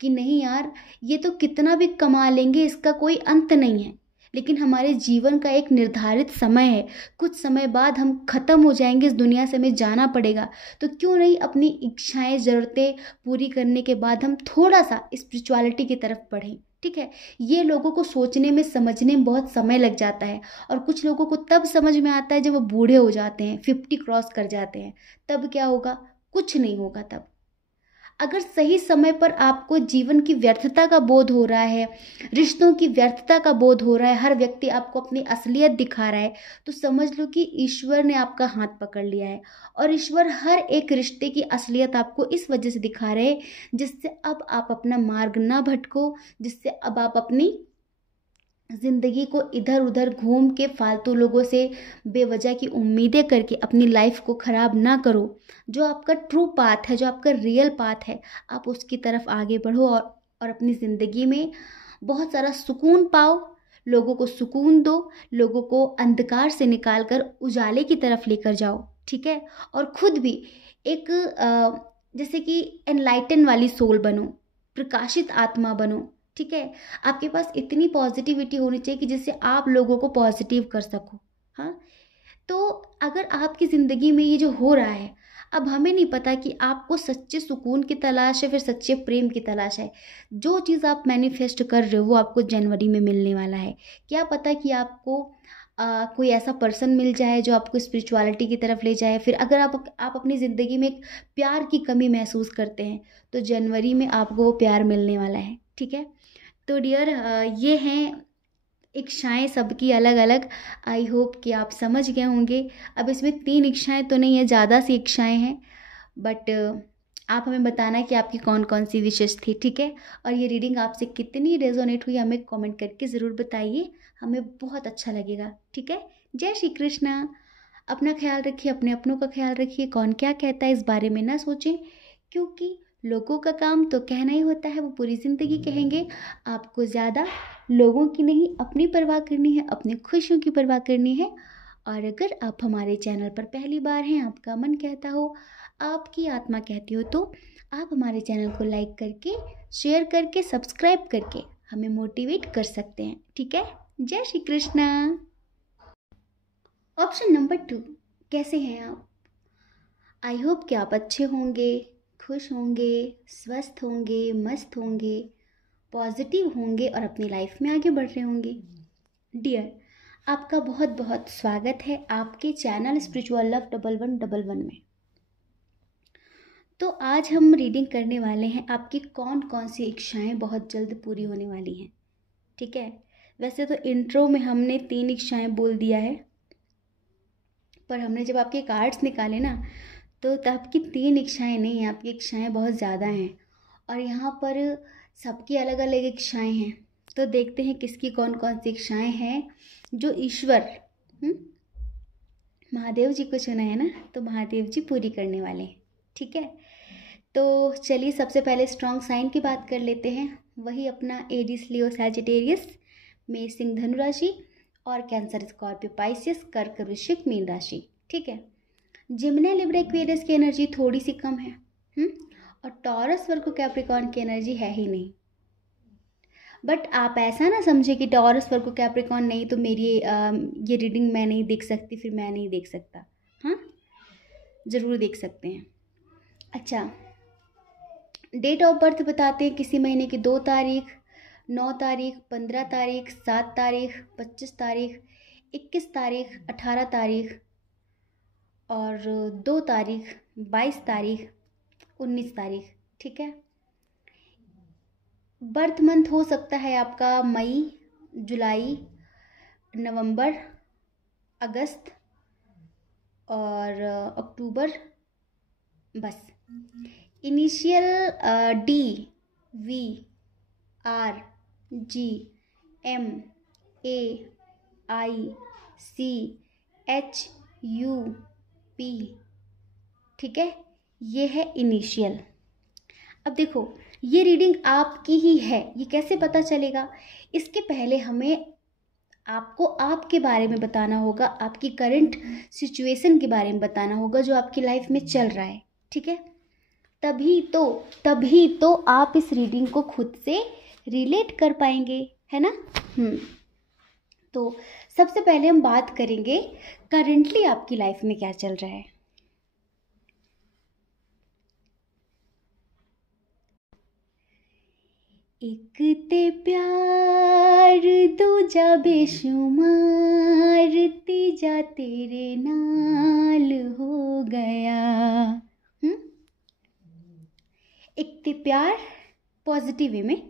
कि नहीं यार, ये तो कितना भी कमा लेंगे, इसका कोई अंत नहीं है। लेकिन हमारे जीवन का एक निर्धारित समय है, कुछ समय बाद हम खत्म हो जाएंगे, इस दुनिया से हमें जाना पड़ेगा। तो क्यों नहीं अपनी इच्छाएं ज़रूरतें पूरी करने के बाद हम थोड़ा सा स्पिरिचुअलिटी की तरफ बढ़ें, ठीक है। ये लोगों को सोचने में समझने में बहुत समय लग जाता है, और कुछ लोगों को तब समझ में आता है जब वो बूढ़े हो जाते हैं, 50 क्रॉस कर जाते हैं। तब क्या होगा? कुछ नहीं होगा। तब अगर सही समय पर आपको जीवन की व्यर्थता का बोध हो रहा है, रिश्तों की व्यर्थता का बोध हो रहा है, हर व्यक्ति आपको अपनी असलियत दिखा रहा है, तो समझ लो कि ईश्वर ने आपका हाथ पकड़ लिया है। और ईश्वर हर एक रिश्ते की असलियत आपको इस वजह से दिखा रहे हैं जिससे अब आप अपना मार्ग ना भटको, जिससे अब आप अपनी ज़िंदगी को इधर उधर घूम के फालतू लोगों से बेवजह की उम्मीदें करके अपनी लाइफ को ख़राब ना करो। जो आपका ट्रू पाथ है, जो आपका रियल पाथ है, आप उसकी तरफ आगे बढ़ो और अपनी ज़िंदगी में बहुत सारा सुकून पाओ, लोगों को सुकून दो, लोगों को अंधकार से निकाल कर उजाले की तरफ लेकर जाओ, ठीक है। और खुद भी एक जैसे कि एनलाइटन वाली सोल बनो, प्रकाशित आत्मा बनो, ठीक है। आपके पास इतनी पॉजिटिविटी होनी चाहिए कि जिससे आप लोगों को पॉजिटिव कर सको। हाँ, तो अगर आपकी ज़िंदगी में ये जो हो रहा है, अब हमें नहीं पता कि आपको सच्चे सुकून की तलाश है फिर सच्चे प्रेम की तलाश है। जो चीज़ आप मैनिफेस्ट कर रहे हो वो आपको जनवरी में मिलने वाला है। क्या पता कि आपको कोई ऐसा पर्सन मिल जाए जो आपको स्पिरिचुअलिटी की तरफ ले जाए। फिर अगर आप अपनी ज़िंदगी में एक प्यार की कमी महसूस करते हैं, तो जनवरी में आपको वो प्यार मिलने वाला है, ठीक है। तो डियर, ये हैं इच्छाएं सबकी अलग अलग। आई होप कि आप समझ गए होंगे। अब इसमें 3 इच्छाएं तो नहीं है, ज़्यादा सी इच्छाएं हैं, बट आप हमें बताना कि आपकी कौन कौन सी विशेष थी, ठीक है। और ये रीडिंग आपसे कितनी रेजोनेट हुई हमें कमेंट करके ज़रूर बताइए, हमें बहुत अच्छा लगेगा, ठीक है। जय श्री कृष्णा। अपना ख्याल रखिए, अपने अपनों का ख्याल रखिए। कौन क्या कहता है इस बारे में ना सोचें, क्योंकि लोगों का काम तो कहना ही होता है, वो पूरी ज़िंदगी कहेंगे। आपको ज़्यादा लोगों की नहीं, अपनी परवाह करनी है, अपनी खुशियों की परवाह करनी है। और अगर आप हमारे चैनल पर पहली बार हैं, आपका मन कहता हो, आपकी आत्मा कहती हो, तो आप हमारे चैनल को लाइक करके, शेयर करके, सब्सक्राइब करके हमें मोटिवेट कर सकते हैं, ठीक है। जय श्री कृष्णा। ऑप्शन नंबर 2, कैसे हैं आप? आई होप कि आप अच्छे होंगे, खुश होंगे, स्वस्थ होंगे, मस्त होंगे, पॉजिटिव होंगे और अपनी लाइफ में आगे बढ़ रहे होंगे। डियर, आपका बहुत बहुत स्वागत है आपके चैनल स्पिरिचुअल लव 1111 में। तो आज हम रीडिंग करने वाले हैं आपकी कौन कौन सी इच्छाएं बहुत जल्द पूरी होने वाली हैं, ठीक है। वैसे तो इंट्रो में हमने 3 इच्छाएं बोल दिया है, पर हमने जब आपके कार्ड्स निकाले ना, तो आपकी 3 इच्छाएं नहीं हैं, आपकी इच्छाएं बहुत ज़्यादा हैं। और यहाँ पर सबकी अलग अलग इच्छाएं हैं। तो देखते हैं किसकी कौन कौन सी इच्छाएं हैं जो ईश्वर महादेव जी को चुना है ना, तो महादेव जी पूरी करने वाले हैं, ठीक है। तो चलिए सबसे पहले स्ट्रॉन्ग साइन की बात कर लेते हैं। वही अपना एरीज, लियो, सैजिटेरियस, मेष, सिंह, धनु राशि, और कैंसर, स्कॉर्पियो, पाइसिस, कर्क, वृश्चिक, मीन राशि, ठीक है। जिम्नी, लिब्रा, एक्वेरियस की एनर्जी थोड़ी सी कम है, और टॉरस वर्गो कैप्रिकॉर्न की एनर्जी है ही नहीं। बट आप ऐसा ना समझे कि टॉरस वर्गो कैप्रिकॉर्न नहीं तो मेरी ये रीडिंग मैं नहीं देख सकती, फिर मैं नहीं देख सकता। हाँ, ज़रूर देख सकते हैं। अच्छा, डेट ऑफ बर्थ बताते हैं। किसी महीने की 2 तारीख, 9 तारीख, 15 तारीख, 7 तारीख, 25 तारीख, 21 तारीख, 18 तारीख और 2 तारीख, 22 तारीख, 19 तारीख। ठीक है। बर्थ मंथ हो सकता है आपका मई, जुलाई, नवंबर, अगस्त और अक्टूबर। बस initial D, V, R, G, M, A, I, C, H, U, P. ठीक है, ये है इनिशियल। अब देखो, ये रीडिंग आपकी ही है, ये कैसे पता चलेगा? इसके पहले हमें आपको आपके बारे में बताना होगा, आपकी करंट सिचुएशन के बारे में बताना होगा जो आपकी लाइफ में चल रहा है। ठीक है, तभी तो आप इस रीडिंग को खुद से रिलेट कर पाएंगे, है ना। तो सबसे पहले हम बात करेंगे करंटली आपकी लाइफ में क्या चल रहा है। एक ते प्यार दूजा बेशुमार, तीजा तेरे नाल हो गया। एक ते प्यार पॉजिटिव वे में,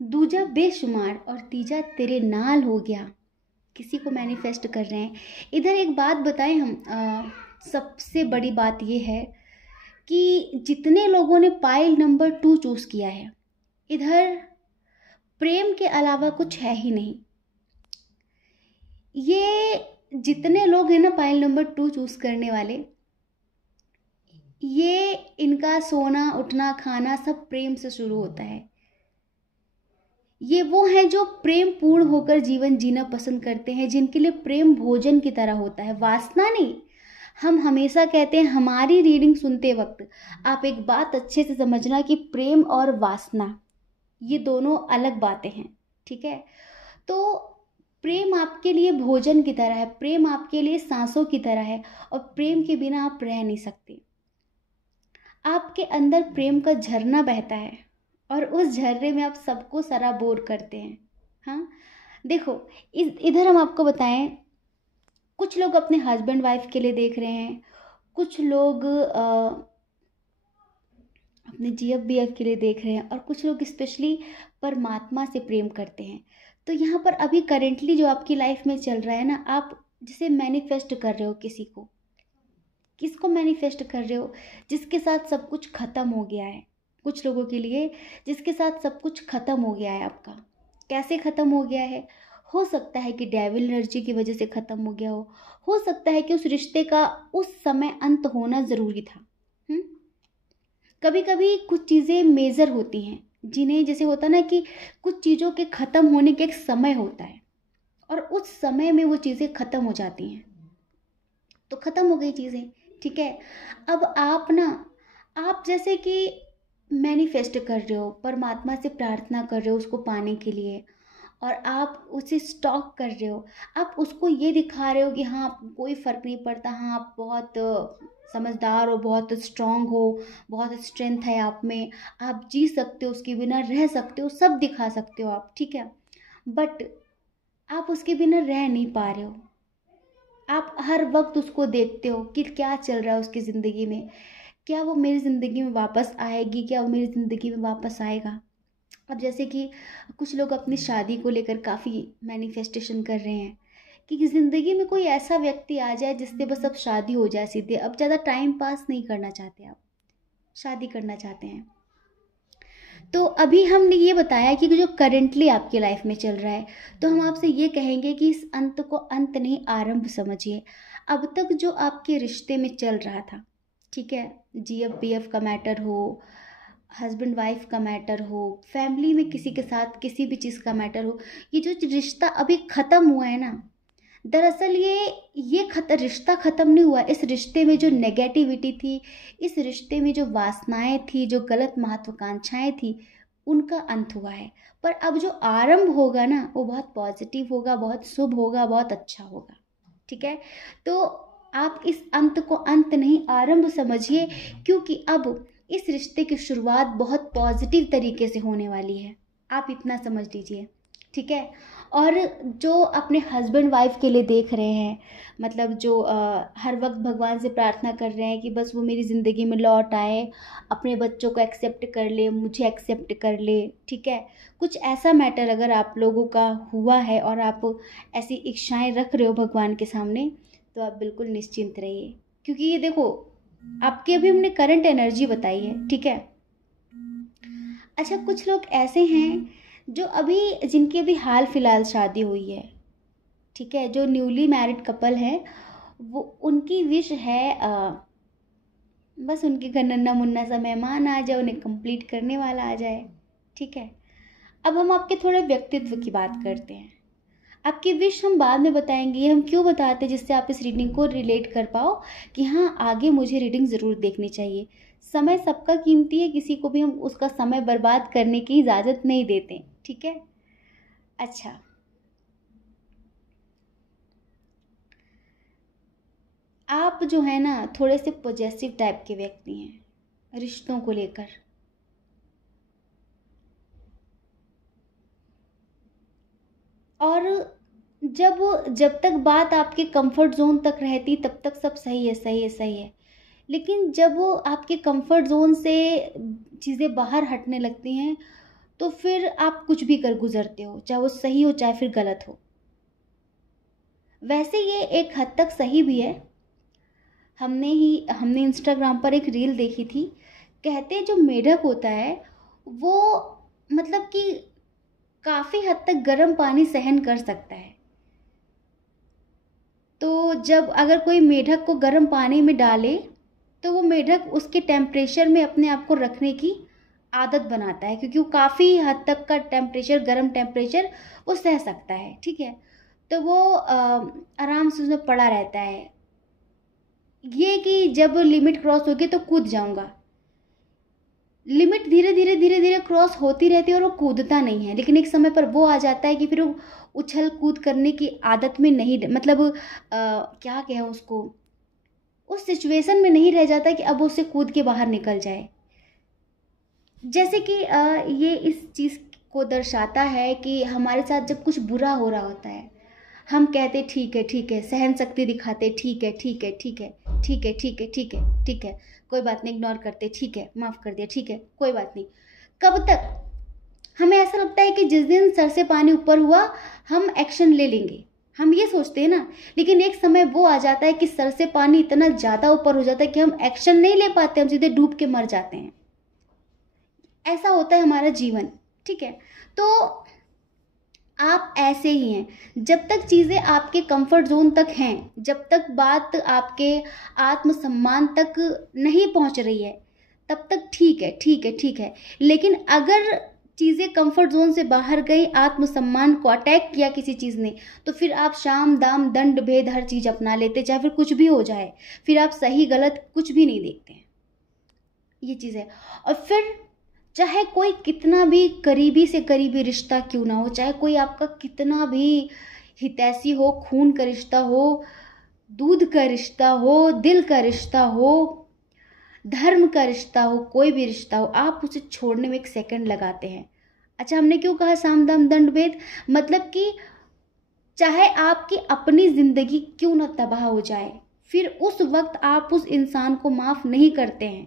दूजा बेशुमार और तीजा तेरे नाल हो गया। किसी को मैनिफेस्ट कर रहे हैं। इधर एक बात बताएं हम, सबसे बड़ी बात ये है कि जितने लोगों ने पाइल नंबर 2 चूज किया है, इधर प्रेम के अलावा कुछ है ही नहीं। ये जितने लोग हैं ना पाइल नंबर 2 चूज करने वाले, ये इनका सोना उठना खाना सब प्रेम से शुरू होता है। ये वो हैं जो प्रेम पूर्ण होकर जीवन जीना पसंद करते हैं, जिनके लिए प्रेम भोजन की तरह होता है, वासना नहीं। हम हमेशा कहते हैं हमारी रीडिंग सुनते वक्त आप एक बात अच्छे से समझना कि प्रेम और वासना ये दोनों अलग बातें हैं। ठीक है, तो प्रेम आपके लिए भोजन की तरह है, प्रेम आपके लिए सांसों की तरह है और प्रेम के बिना आप रह नहीं सकते। आपके अंदर प्रेम का झरना बहता है और उस झरने में आप सबको सराबोर करते हैं। हाँ, देखो इधर हम आपको बताएं, कुछ लोग अपने हस्बैंड वाइफ के लिए देख रहे हैं, कुछ लोग अपने जीएफ बीएफ के लिए देख रहे हैं और कुछ लोग स्पेशली परमात्मा से प्रेम करते हैं। तो यहाँ पर अभी करेंटली जो आपकी लाइफ में चल रहा है ना, आप जिसे मैनिफेस्ट कर रहे हो, किसको मैनिफेस्ट कर रहे हो? जिसके साथ सब कुछ खत्म हो गया है। कुछ लोगों के लिए जिसके साथ सब कुछ खत्म हो गया है आपका। कैसे खत्म हो गया है? हो सकता है कि डेविल एनर्जी की वजह से खत्म हो गया हो सकता है कि उस रिश्ते का उस समय अंत होना ज़रूरी था। कभी कभी कुछ चीज़ें मेजर होती हैं, जिन्हें जैसे होता ना कि कुछ चीज़ों के ख़त्म होने के एक समय होता है और उस समय में वो चीज़ें ख़त्म हो जाती हैं, तो ख़त्म हो गई चीज़ें। ठीक है, अब आप जैसे कि मैनिफेस्ट कर रहे हो, परमात्मा से प्रार्थना कर रहे हो उसको पाने के लिए, और आप उसे स्टॉक कर रहे हो, आप उसको ये दिखा रहे हो कि हाँ कोई फ़र्क नहीं पड़ता, हाँ आप बहुत समझदार हो, बहुत स्ट्रांग हो, बहुत स्ट्रेंथ है आप में, आप जी सकते हो, उसके बिना रह सकते हो, सब दिखा सकते हो आप। ठीक है, बट आप उसके बिना रह नहीं पा रहे हो। आप हर वक्त उसको देखते हो कि क्या चल रहा है उसकी ज़िंदगी में, क्या वो मेरी ज़िंदगी में वापस आएगी, क्या वो मेरी ज़िंदगी में वापस आएगा। अब जैसे कि कुछ लोग अपनी शादी को लेकर काफ़ी मैनिफेस्टेशन कर रहे हैं कि ज़िंदगी में कोई ऐसा व्यक्ति आ जाए जिससे बस अब शादी हो जाए सीधे। अब ज़्यादा टाइम पास नहीं करना चाहते, आप शादी करना चाहते हैं। तो अभी हमने ये बताया कि जो करेंटली आपकी लाइफ में चल रहा है, तो हम आपसे ये कहेंगे कि इस अंत को अंत नहीं आरंभ समझिए। अब तक जो आपके रिश्ते में चल रहा था, ठीक है, जीएफ बीएफ का मैटर हो, हस्बैंड वाइफ का मैटर हो, फैमिली में किसी के साथ किसी भी चीज़ का मैटर हो, ये जो रिश्ता अभी ख़त्म हुआ है ना, दरअसल ये रिश्ता ख़त्म नहीं हुआ। इस रिश्ते में जो नेगेटिविटी थी, इस रिश्ते में जो वासनाएं थी, जो गलत महत्वाकांक्षाएं थी, उनका अंत हुआ है। पर अब जो आरंभ होगा ना, वो बहुत पॉजिटिव होगा, बहुत शुभ होगा, बहुत अच्छा होगा। ठीक है, तो आप इस अंत को अंत नहीं आरंभ समझिए, क्योंकि अब इस रिश्ते की शुरुआत बहुत पॉजिटिव तरीके से होने वाली है। आप इतना समझ लीजिए। ठीक है, और जो अपने हस्बैंड वाइफ के लिए देख रहे हैं, मतलब जो हर वक्त भगवान से प्रार्थना कर रहे हैं कि बस वो मेरी ज़िंदगी में लौट आए, अपने बच्चों को एक्सेप्ट कर ले, मुझे एक्सेप्ट कर ले। ठीक है, कुछ ऐसा मैटर अगर आप लोगों का हुआ है और आप ऐसी इच्छाएं रख रहे हो भगवान के सामने, तो आप बिल्कुल निश्चिंत रहिए, क्योंकि ये देखो आपकी अभी हमने करंट एनर्जी बताई है। ठीक है, अच्छा, कुछ लोग ऐसे हैं जो जिनकी अभी हाल फिलहाल शादी हुई है। ठीक है, जो न्यूली मैरिड कपल है, वो उनकी विश है बस उनके घर नन्ना मुन्ना सा मेहमान आ जाए, उन्हें कंप्लीट करने वाला आ जाए। ठीक है, अब हम आपके थोड़े व्यक्तित्व की बात करते हैं। आपकी विश हम बाद में बताएंगे, ये हम क्यों बताते हैं, जिससे आप इस रीडिंग को रिलेट कर पाओ कि हाँ, आगे मुझे रीडिंग ज़रूर देखनी चाहिए। समय सबका कीमती है, किसी को भी हम उसका समय बर्बाद करने की इजाज़त नहीं देते। ठीक है, अच्छा, आप जो है ना थोड़े से पॉजेसिव टाइप के व्यक्ति हैं रिश्तों को लेकर। और जब तक बात आपके कंफर्ट जोन तक रहती, तब तक सब सही है, सही है, सही है। लेकिन जब वो आपके कंफर्ट जोन से चीज़ें बाहर हटने लगती हैं, तो फिर आप कुछ भी कर गुजरते हो, चाहे वो सही हो चाहे फिर गलत हो। वैसे ये एक हद तक सही भी है। हमने इंस्टाग्राम पर एक रील देखी थी, कहते जो मेढक होता है वो मतलब कि काफ़ी हद तक गर्म पानी सहन कर सकता है। तो जब अगर कोई मेढक को गर्म पानी में डाले, तो वो मेढक उसके टेम्परेचर में अपने आप को रखने की आदत बनाता है, क्योंकि वो काफ़ी हद तक का टेम्परेचर, गर्म टेम्परेचर वो सह सकता है। ठीक है, तो वो आराम से उसमें पड़ा रहता है। ये कि जब लिमिट क्रॉस होगी तो कूद जाऊंगा, लिमिट धीरे धीरे धीरे धीरे क्रॉस होती रहती है और वो कूदता नहीं है। लेकिन एक समय पर वो आ जाता है कि फिर वो उछल कूद करने की आदत में नहीं, मतलब क्या कहें उसको, उस सिचुएशन में नहीं रह जाता कि अब उसे कूद के बाहर निकल जाए। जैसे कि ये इस चीज़ को दर्शाता है कि हमारे साथ जब कुछ बुरा हो रहा होता है, हम कहते ठीक है, ठीक है, सहन शक्ति दिखाते, ठीक है, ठीक है, ठीक है, ठीक है, ठीक है, ठीक है, ठीक है, कोई बात नहीं, इग्नोर करते, ठीक है, माफ़ कर दिया, ठीक है, कोई बात नहीं। कब तक? हमें ऐसा लगता है कि जिस दिन सर से पानी ऊपर हुआ हम एक्शन ले लेंगे, हम ये सोचते हैं ना। लेकिन एक समय वो आ जाता है कि सर से पानी इतना ज़्यादा ऊपर हो जाता है कि हम एक्शन नहीं ले पाते, हम सीधे डूब के मर जाते हैं। ऐसा होता है हमारा जीवन। ठीक है, तो आप ऐसे ही हैं। जब तक चीज़ें आपके कंफर्ट जोन तक हैं, जब तक बात आपके आत्मसम्मान तक नहीं पहुंच रही है, तब तक ठीक है, ठीक है, ठीक है। लेकिन अगर चीज़ें कंफर्ट जोन से बाहर गई, आत्मसम्मान को अटैक किया किसी चीज़ ने, तो फिर आप शाम दाम दंड भेद हर चीज़ अपना लेते, चाहे फिर कुछ भी हो जाए। फिर आप सही गलत कुछ भी नहीं देखते हैं। ये चीज़ है। और फिर चाहे कोई कितना भी करीबी से करीबी रिश्ता क्यों ना हो, चाहे कोई आपका कितना भी हितैषी हो, खून का रिश्ता हो, दूध का रिश्ता हो, दिल का रिश्ता हो, धर्म का रिश्ता हो, कोई भी रिश्ता हो, आप उसे छोड़ने में 1 सेकंड लगाते हैं। अच्छा, हमने क्यों कहा साम दाम दंड भेद? मतलब कि चाहे आपकी अपनी जिंदगी क्यों ना तबाह हो जाए, फिर उस वक्त आप उस इंसान को माफ नहीं करते हैं।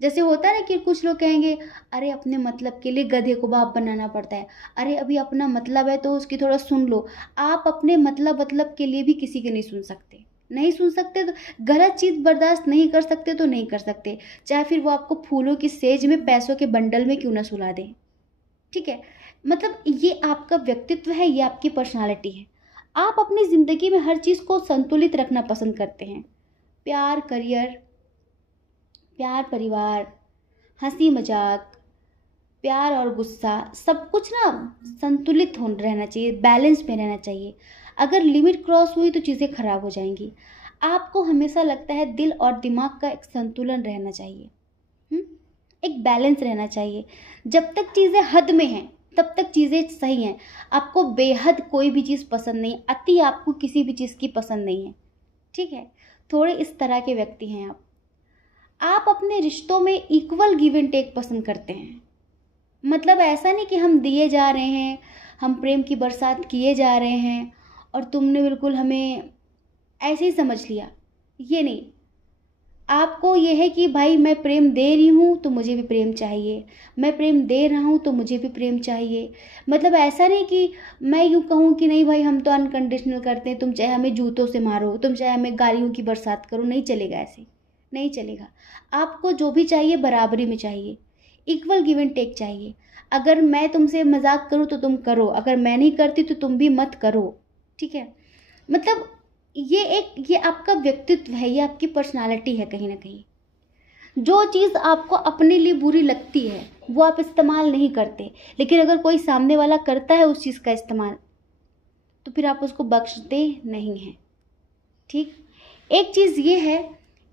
जैसे होता है ना कि कुछ लोग कहेंगे, अरे अपने मतलब के लिए गधे को बाप बनाना पड़ता है, अरे अभी अपना मतलब है तो उसकी थोड़ा सुन लो। आप अपने मतलब के लिए भी किसी के नहीं सुन सकते, नहीं सुन सकते। तो गलत चीज़ बर्दाश्त नहीं कर सकते तो नहीं कर सकते, चाहे फिर वो आपको फूलों की सेज में पैसों के बंडल में क्यों ना सुला दें। ठीक है, मतलब ये आपका व्यक्तित्व है, ये आपकी पर्सनालिटी है। आप अपनी ज़िंदगी में हर चीज़ को संतुलित रखना पसंद करते हैं। प्यार, करियर, प्यार, परिवार, हंसी मजाक, प्यार और गुस्सा, सब कुछ ना संतुलित हो रहना चाहिए, बैलेंस में रहना चाहिए। अगर लिमिट क्रॉस हुई तो चीज़ें खराब हो जाएंगी। आपको हमेशा लगता है दिल और दिमाग का एक संतुलन रहना चाहिए, एक बैलेंस रहना चाहिए। जब तक चीज़ें हद में हैं तब तक चीज़ें सही हैं। आपको बेहद कोई भी चीज़ पसंद नहीं, अति आपको किसी भी चीज़ की पसंद नहीं है, ठीक है। थोड़े इस तरह के व्यक्ति हैं आप अपने रिश्तों में इक्वल गिव एंड टेक पसंद करते हैं। मतलब ऐसा नहीं कि हम दिए जा रहे हैं, हम प्रेम की बरसात किए जा रहे हैं और तुमने बिल्कुल हमें ऐसे ही समझ लिया, ये नहीं। आपको ये है कि भाई मैं प्रेम दे रही हूँ तो मुझे भी प्रेम चाहिए, मैं प्रेम दे रहा हूँ तो मुझे भी प्रेम चाहिए। मतलब ऐसा नहीं कि मैं यूँ कहूँ कि नहीं भाई हम तो अनकंडीशनल करते हैं, तुम चाहे हमें जूतों से मारो, तुम चाहे हमें गालियों की बरसात करो, नहीं चलेगा, ऐसे नहीं चलेगा। आपको जो भी चाहिए बराबरी में चाहिए, इक्वल गिव एंड टेक चाहिए। अगर मैं तुमसे मजाक करूँ तो तुम करो, अगर मैं नहीं करती तो तुम भी मत करो, ठीक है। मतलब ये आपका व्यक्तित्व है, ये आपकी पर्सनालिटी है। कहीं ना कहीं जो चीज़ आपको अपने लिए बुरी लगती है वो आप इस्तेमाल नहीं करते, लेकिन अगर कोई सामने वाला करता है उस चीज़ का इस्तेमाल तो फिर आप उसको बख्शते नहीं हैं, ठीक। एक चीज़ ये है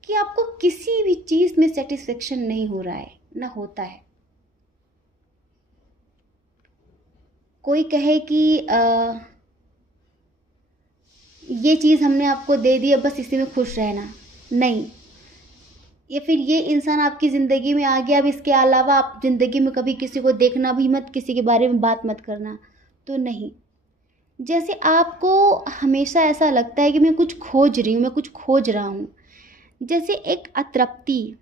कि आपको किसी भी चीज़ में सेटिस्फेक्शन नहीं हो रहा है, ना होता है। कोई कहे कि ये चीज़ हमने आपको दे दी, अब बस इसी में खुश रहना, नहीं। या फिर ये इंसान आपकी ज़िंदगी में आ गया, अब इसके अलावा आप ज़िंदगी में कभी किसी को देखना भी मत, किसी के बारे में बात मत करना, तो नहीं। जैसे आपको हमेशा ऐसा लगता है कि मैं कुछ खोज रही हूँ, मैं कुछ खोज रहा हूँ, जैसे एक अतृप्ति,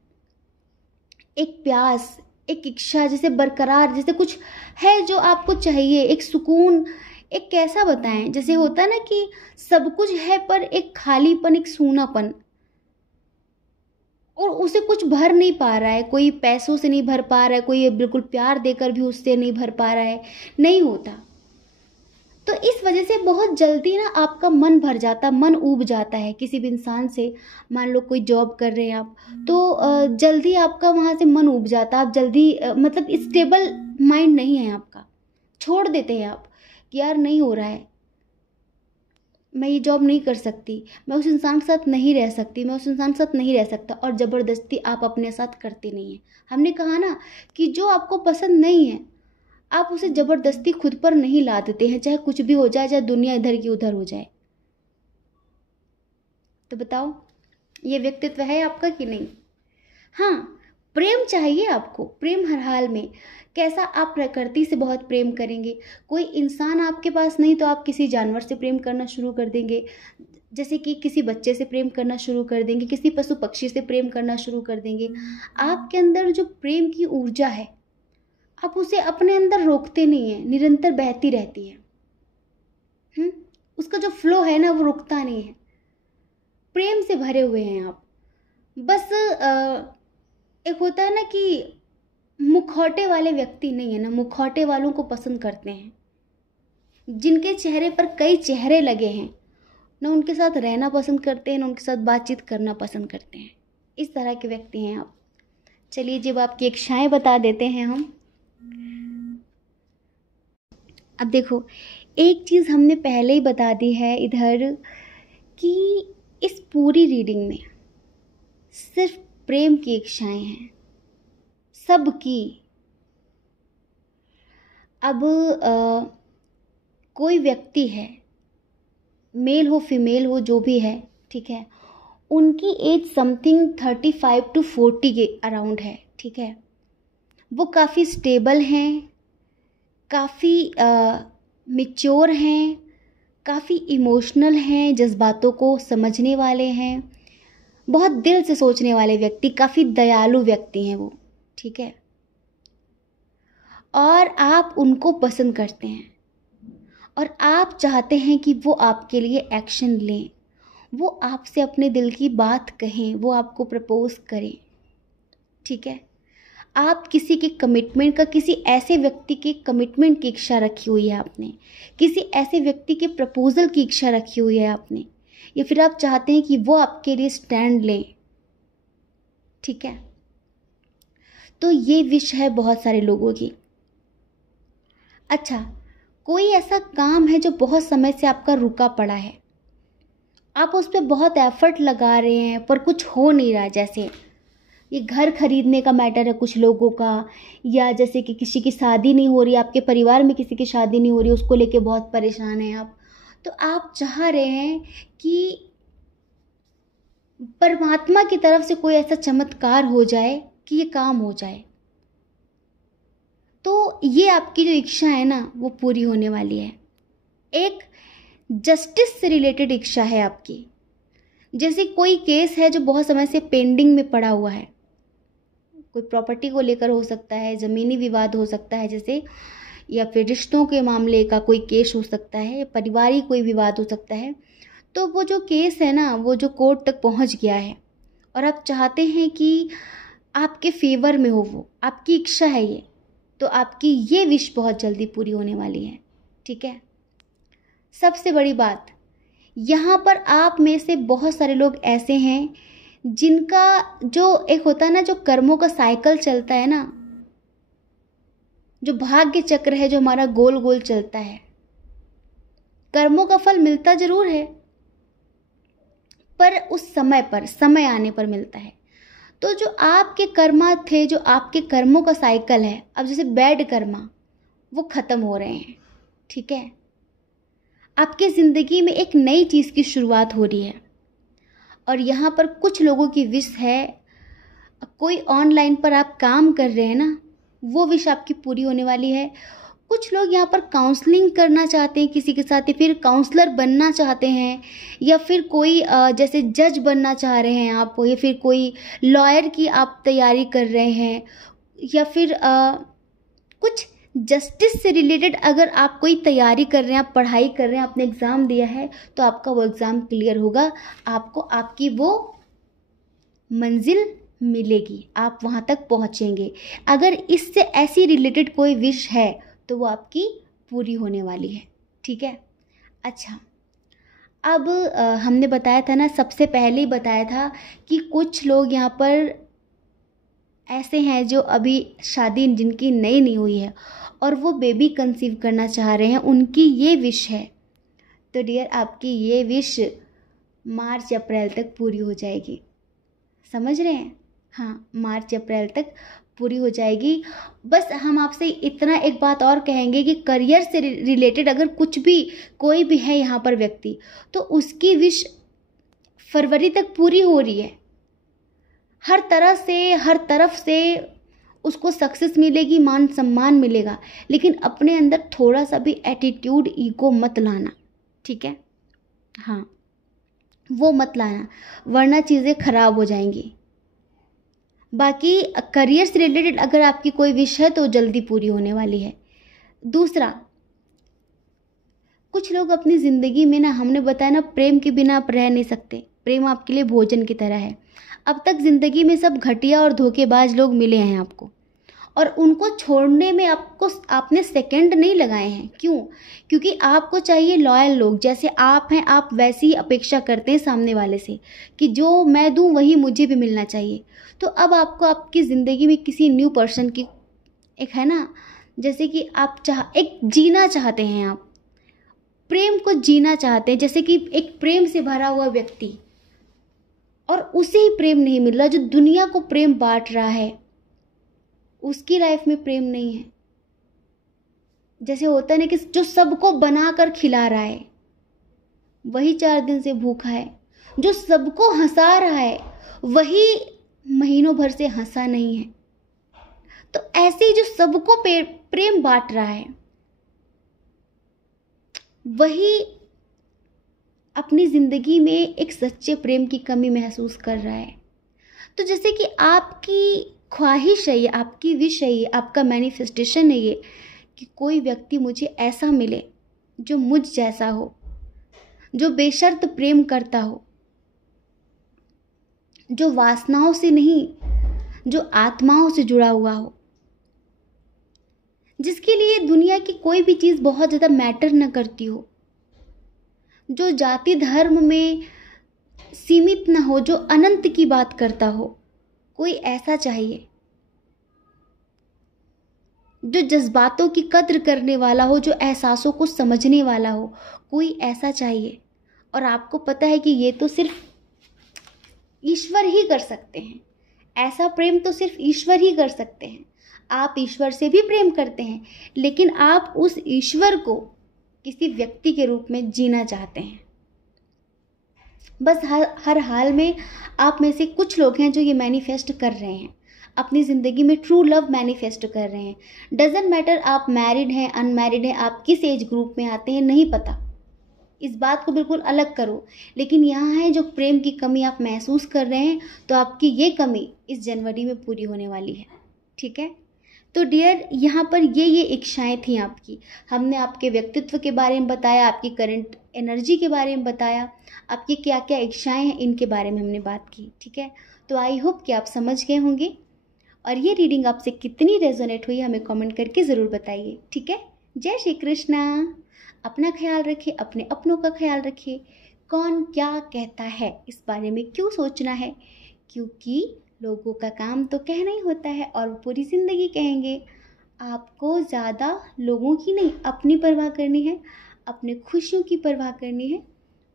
एक प्यास, एक इच्छा जैसे बरकरार, जैसे कुछ है जो आपको चाहिए, एक सुकून, एक कैसा बताएं, जैसे होता है ना कि सब कुछ है पर एक खालीपन, एक सूनापन, और उसे कुछ भर नहीं पा रहा है। कोई पैसों से नहीं भर पा रहा है, कोई बिल्कुल प्यार देकर भी उससे नहीं भर पा रहा है, नहीं होता। तो इस वजह से बहुत जल्दी ना आपका मन भर जाता, मन ऊब जाता है किसी भी इंसान से। मान लो कोई जॉब कर रहे हैं आप, तो जल्दी आपका वहाँ से मन ऊब जाता, आप जल्दी मतलब स्टेबल माइंड नहीं है आपका, छोड़ देते हैं आप कि यार नहीं हो रहा है, मैं ये जॉब नहीं कर सकती, मैं उस इंसान के साथ नहीं रह सकती, मैं उस इंसान के साथ नहीं रह सकता, और ज़बरदस्ती आप अपने साथ करते नहीं हैं। हमने कहा ना कि जो आपको पसंद नहीं है आप उसे ज़बरदस्ती खुद पर नहीं ला देते हैं, चाहे कुछ भी हो जाए, चाहे दुनिया इधर की उधर हो जाए। तो बताओ ये व्यक्तित्व है आपका कि नहीं? हाँ, प्रेम चाहिए आपको, प्रेम हर हाल में। कैसा? आप प्रकृति से बहुत प्रेम करेंगे। कोई इंसान आपके पास नहीं तो आप किसी जानवर से प्रेम करना शुरू कर देंगे, जैसे कि किसी बच्चे से प्रेम करना शुरू कर देंगे, किसी पशु पक्षी से प्रेम करना शुरू कर देंगे। आपके अंदर जो प्रेम की ऊर्जा है आप उसे अपने अंदर रोकते नहीं हैं, निरंतर बहती रहती है। उसका जो फ्लो है ना वो रुकता नहीं है, प्रेम से भरे हुए हैं आप। बस एक होता है ना कि मुखौटे वाले व्यक्ति नहीं है ना, मुखौटे वालों को पसंद करते हैं, जिनके चेहरे पर कई चेहरे लगे हैं ना, उनके साथ रहना पसंद करते हैं ना उनके साथ बातचीत करना पसंद करते हैं। इस तरह के व्यक्ति हैं आप। चलिए जब आपकी इच्छाएं बता देते हैं हम। अब देखो एक चीज़ हमने पहले ही बता दी है इधर कि इस पूरी रीडिंग में सिर्फ प्रेम की इच्छाएं हैं सबकी। अब कोई व्यक्ति है, मेल हो फीमेल हो जो भी है, ठीक है, उनकी एज समथिंग 35 to 40 के अराउंड है, ठीक है। वो काफ़ी स्टेबल हैं, काफ़ी मैच्योर हैं, काफ़ी इमोशनल हैं, जज्बातों को समझने वाले हैं, बहुत दिल से सोचने वाले व्यक्ति, काफ़ी दयालु व्यक्ति हैं वो, ठीक है। और आप उनको पसंद करते हैं और आप चाहते हैं कि वो आपके लिए एक्शन लें, वो आपसे अपने दिल की बात कहें, वो आपको प्रपोज करें, ठीक है। आप किसी के कमिटमेंट का, किसी ऐसे व्यक्ति के कमिटमेंट की इच्छा रखी हुई है आपने, किसी ऐसे व्यक्ति के प्रपोजल की इच्छा रखी हुई है आपने, या फिर आप चाहते हैं कि वो आपके लिए स्टैंड लें, ठीक है। तो ये विश है बहुत सारे लोगों की। अच्छा, कोई ऐसा काम है जो बहुत समय से आपका रुका पड़ा है, आप उस पर बहुत एफर्ट लगा रहे हैं पर कुछ हो नहीं रहा। जैसे ये घर खरीदने का मैटर है कुछ लोगों का, या जैसे कि किसी की शादी नहीं हो रही, आपके परिवार में किसी की शादी नहीं हो रही, उसको लेके बहुत परेशान हैं आप। तो आप चाह रहे हैं कि परमात्मा की तरफ से कोई ऐसा चमत्कार हो जाए कि ये काम हो जाए। तो ये आपकी जो इच्छा है ना वो पूरी होने वाली है। एक जस्टिस से रिलेटेड इच्छा है आपकी। जैसे कोई केस है जो बहुत समय से पेंडिंग में पड़ा हुआ है, कोई प्रॉपर्टी को लेकर हो सकता है, ज़मीनी विवाद हो सकता है जैसे, या फिर रिश्तों के मामले का कोई केस हो सकता है, पारिवारिक कोई विवाद हो सकता है। तो वो जो केस है ना वो जो कोर्ट तक पहुंच गया है और आप चाहते हैं कि आपके फेवर में हो, वो आपकी इच्छा है ये, तो आपकी ये विश बहुत जल्दी पूरी होने वाली है। ठीक है। सबसे बड़ी बात, यहाँ पर आप में से बहुत सारे लोग ऐसे हैं जिनका जो एक होता है ना, जो कर्मों का साइकिल चलता है ना, जो भाग्य चक्र है जो हमारा गोल गोल चलता है, कर्मों का फल मिलता जरूर है पर उस समय पर, समय आने पर मिलता है। तो जो आपके कर्मा थे, जो आपके कर्मों का साइकिल है, अब जैसे बैड कर्मा वो खत्म हो रहे हैं। ठीक है। आपकी ज़िंदगी में एक नई चीज़ की शुरुआत हो रही है और यहाँ पर कुछ लोगों की विश है, कोई ऑनलाइन पर आप काम कर रहे हैं ना, वो विश आपकी पूरी होने वाली है। कुछ लोग यहाँ पर काउंसलिंग करना चाहते हैं किसी के साथ, या फिर काउंसलर बनना चाहते हैं, या फिर कोई जैसे जज बनना चाह रहे हैं आप, या फिर कोई लॉयर की आप तैयारी कर रहे हैं, या फिर कुछ जस्टिस से रिलेटेड अगर आप कोई तैयारी कर रहे हैं, आप पढ़ाई कर रहे हैं, आपने एग्ज़ाम दिया है तो आपका वो एग्ज़ाम क्लियर होगा, आपको आपकी वो मंजिल मिलेगी, आप वहाँ तक पहुँचेंगे। अगर इससे ऐसी रिलेटेड कोई विश है तो वो आपकी पूरी होने वाली है। ठीक है। अच्छा, अब हमने बताया था ना, सबसे पहले ही बताया था कि कुछ लोग यहाँ पर ऐसे हैं जो अभी शादी जिनकी नई नहीं हुई है और वो बेबी कंसीव करना चाह रहे हैं, उनकी ये विश है। तो डियर, आपकी ये विश मार्च अप्रैल तक पूरी हो जाएगी। समझ रहे हैं? हाँ, मार्च अप्रैल तक पूरी हो जाएगी। बस हम आपसे इतना एक बात और कहेंगे कि करियर से रिलेटेड अगर कुछ भी कोई भी है यहाँ पर व्यक्ति, तो उसकी विश फरवरी तक पूरी हो रही है। हर तरह से, हर तरफ से उसको सक्सेस मिलेगी, मान सम्मान मिलेगा, लेकिन अपने अंदर थोड़ा सा भी एटीट्यूड, ईगो मत लाना। ठीक है। हाँ, वो मत लाना, वरना चीज़ें खराब हो जाएंगी। बाकी करियर से रिलेटेड अगर आपकी कोई विश है तो जल्दी पूरी होने वाली है। दूसरा, कुछ लोग अपनी ज़िंदगी में ना, हमने बताया ना, प्रेम के बिना आप रह नहीं सकते। प्रेम आपके लिए भोजन की तरह है। अब तक ज़िंदगी में सब घटिया और धोखेबाज लोग मिले हैं आपको, और उनको छोड़ने में आपने सेकंड नहीं लगाए हैं। क्यों? क्योंकि आपको चाहिए लॉयल लोग। जैसे आप हैं, आप वैसी ही अपेक्षा करते हैं सामने वाले से कि जो मैं दूं वही मुझे भी मिलना चाहिए। तो अब आपको आपकी ज़िंदगी में किसी न्यू पर्सन की, एक है ना, जैसे कि आप एक जीना चाहते हैं, आप प्रेम को जीना चाहते हैं, जैसे कि एक प्रेम से भरा हुआ व्यक्ति, और उसे ही प्रेम नहीं मिल रहा, जो दुनिया को प्रेम बांट रहा है उसकी लाइफ में प्रेम नहीं है। जैसे होता है ना कि जो सबको बनाकर खिला रहा है वही 4 दिन से भूखा है, जो सबको हंसा रहा है वही महीनों भर से हंसा नहीं है। तो ऐसे ही जो सबको प्रेम बांट रहा है वही अपनी जिंदगी में एक सच्चे प्रेम की कमी महसूस कर रहा है। तो जैसे कि आपकी ख्वाहिश है ये, आपकी विश है ये, आपका मैनिफेस्टेशन है ये कि कोई व्यक्ति मुझे ऐसा मिले जो मुझ जैसा हो, जो बेशर्त प्रेम करता हो, जो वासनाओं से नहीं, जो आत्माओं से जुड़ा हुआ हो, जिसके लिए दुनिया की कोई भी चीज़ बहुत ज़्यादा मैटर न करती हो, जो जाति धर्म में सीमित न हो, जो अनंत की बात करता हो, कोई ऐसा चाहिए। जो जज्बातों की कद्र करने वाला हो, जो एहसासों को समझने वाला हो, कोई ऐसा चाहिए। और आपको पता है कि ये तो सिर्फ ईश्वर ही कर सकते हैं। ऐसा प्रेम तो सिर्फ ईश्वर ही कर सकते हैं। आप ईश्वर से भी प्रेम करते हैं, लेकिन आप उस ईश्वर को किसी व्यक्ति के रूप में जीना चाहते हैं। बस हर हाल में आप में से कुछ लोग हैं जो ये मैनिफेस्ट कर रहे हैं, अपनी ज़िंदगी में ट्रू लव मैनिफेस्ट कर रहे हैं। डजेंट मैटर आप मैरिड हैं, अनमैरिड हैं, आप किस एज ग्रुप में आते हैं, नहीं पता, इस बात को बिल्कुल अलग करो। लेकिन यहाँ है जो प्रेम की कमी आप महसूस कर रहे हैं, तो आपकी ये कमी इस जनवरी में पूरी होने वाली है। ठीक है, तो डियर, यहाँ पर ये इच्छाएं थी आपकी। हमने आपके व्यक्तित्व के बारे में बताया, आपकी करंट एनर्जी के बारे में बताया, आपकी क्या क्या इच्छाएं हैं इनके बारे में हमने बात की। ठीक है, तो आई होप कि आप समझ गए होंगे। और ये रीडिंग आपसे कितनी रेजोनेट हुई हमें कमेंट करके ज़रूर बताइए। ठीक है, जय श्री कृष्णा। अपना ख्याल रखिए, अपने अपनों का ख्याल रखिए। कौन क्या कहता है इस बारे में क्यों सोचना है, क्योंकि लोगों का काम तो कहना ही होता है और वो पूरी ज़िंदगी कहेंगे। आपको ज़्यादा लोगों की नहीं, अपनी परवाह करनी है, अपने खुशियों की परवाह करनी है।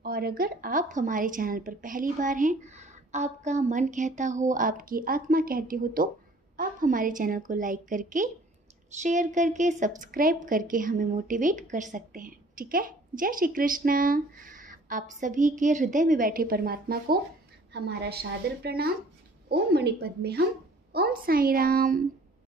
और अगर आप हमारे चैनल पर पहली बार हैं, आपका मन कहता हो, आपकी आत्मा कहती हो, तो आप हमारे चैनल को लाइक करके, शेयर करके, सब्सक्राइब करके हमें मोटिवेट कर सकते हैं। ठीक है, जय श्री कृष्णा। आप सभी के हृदय में बैठे परमात्मा को हमारा सादर प्रणाम। ओम मणिपद में हम, ओम साई राम।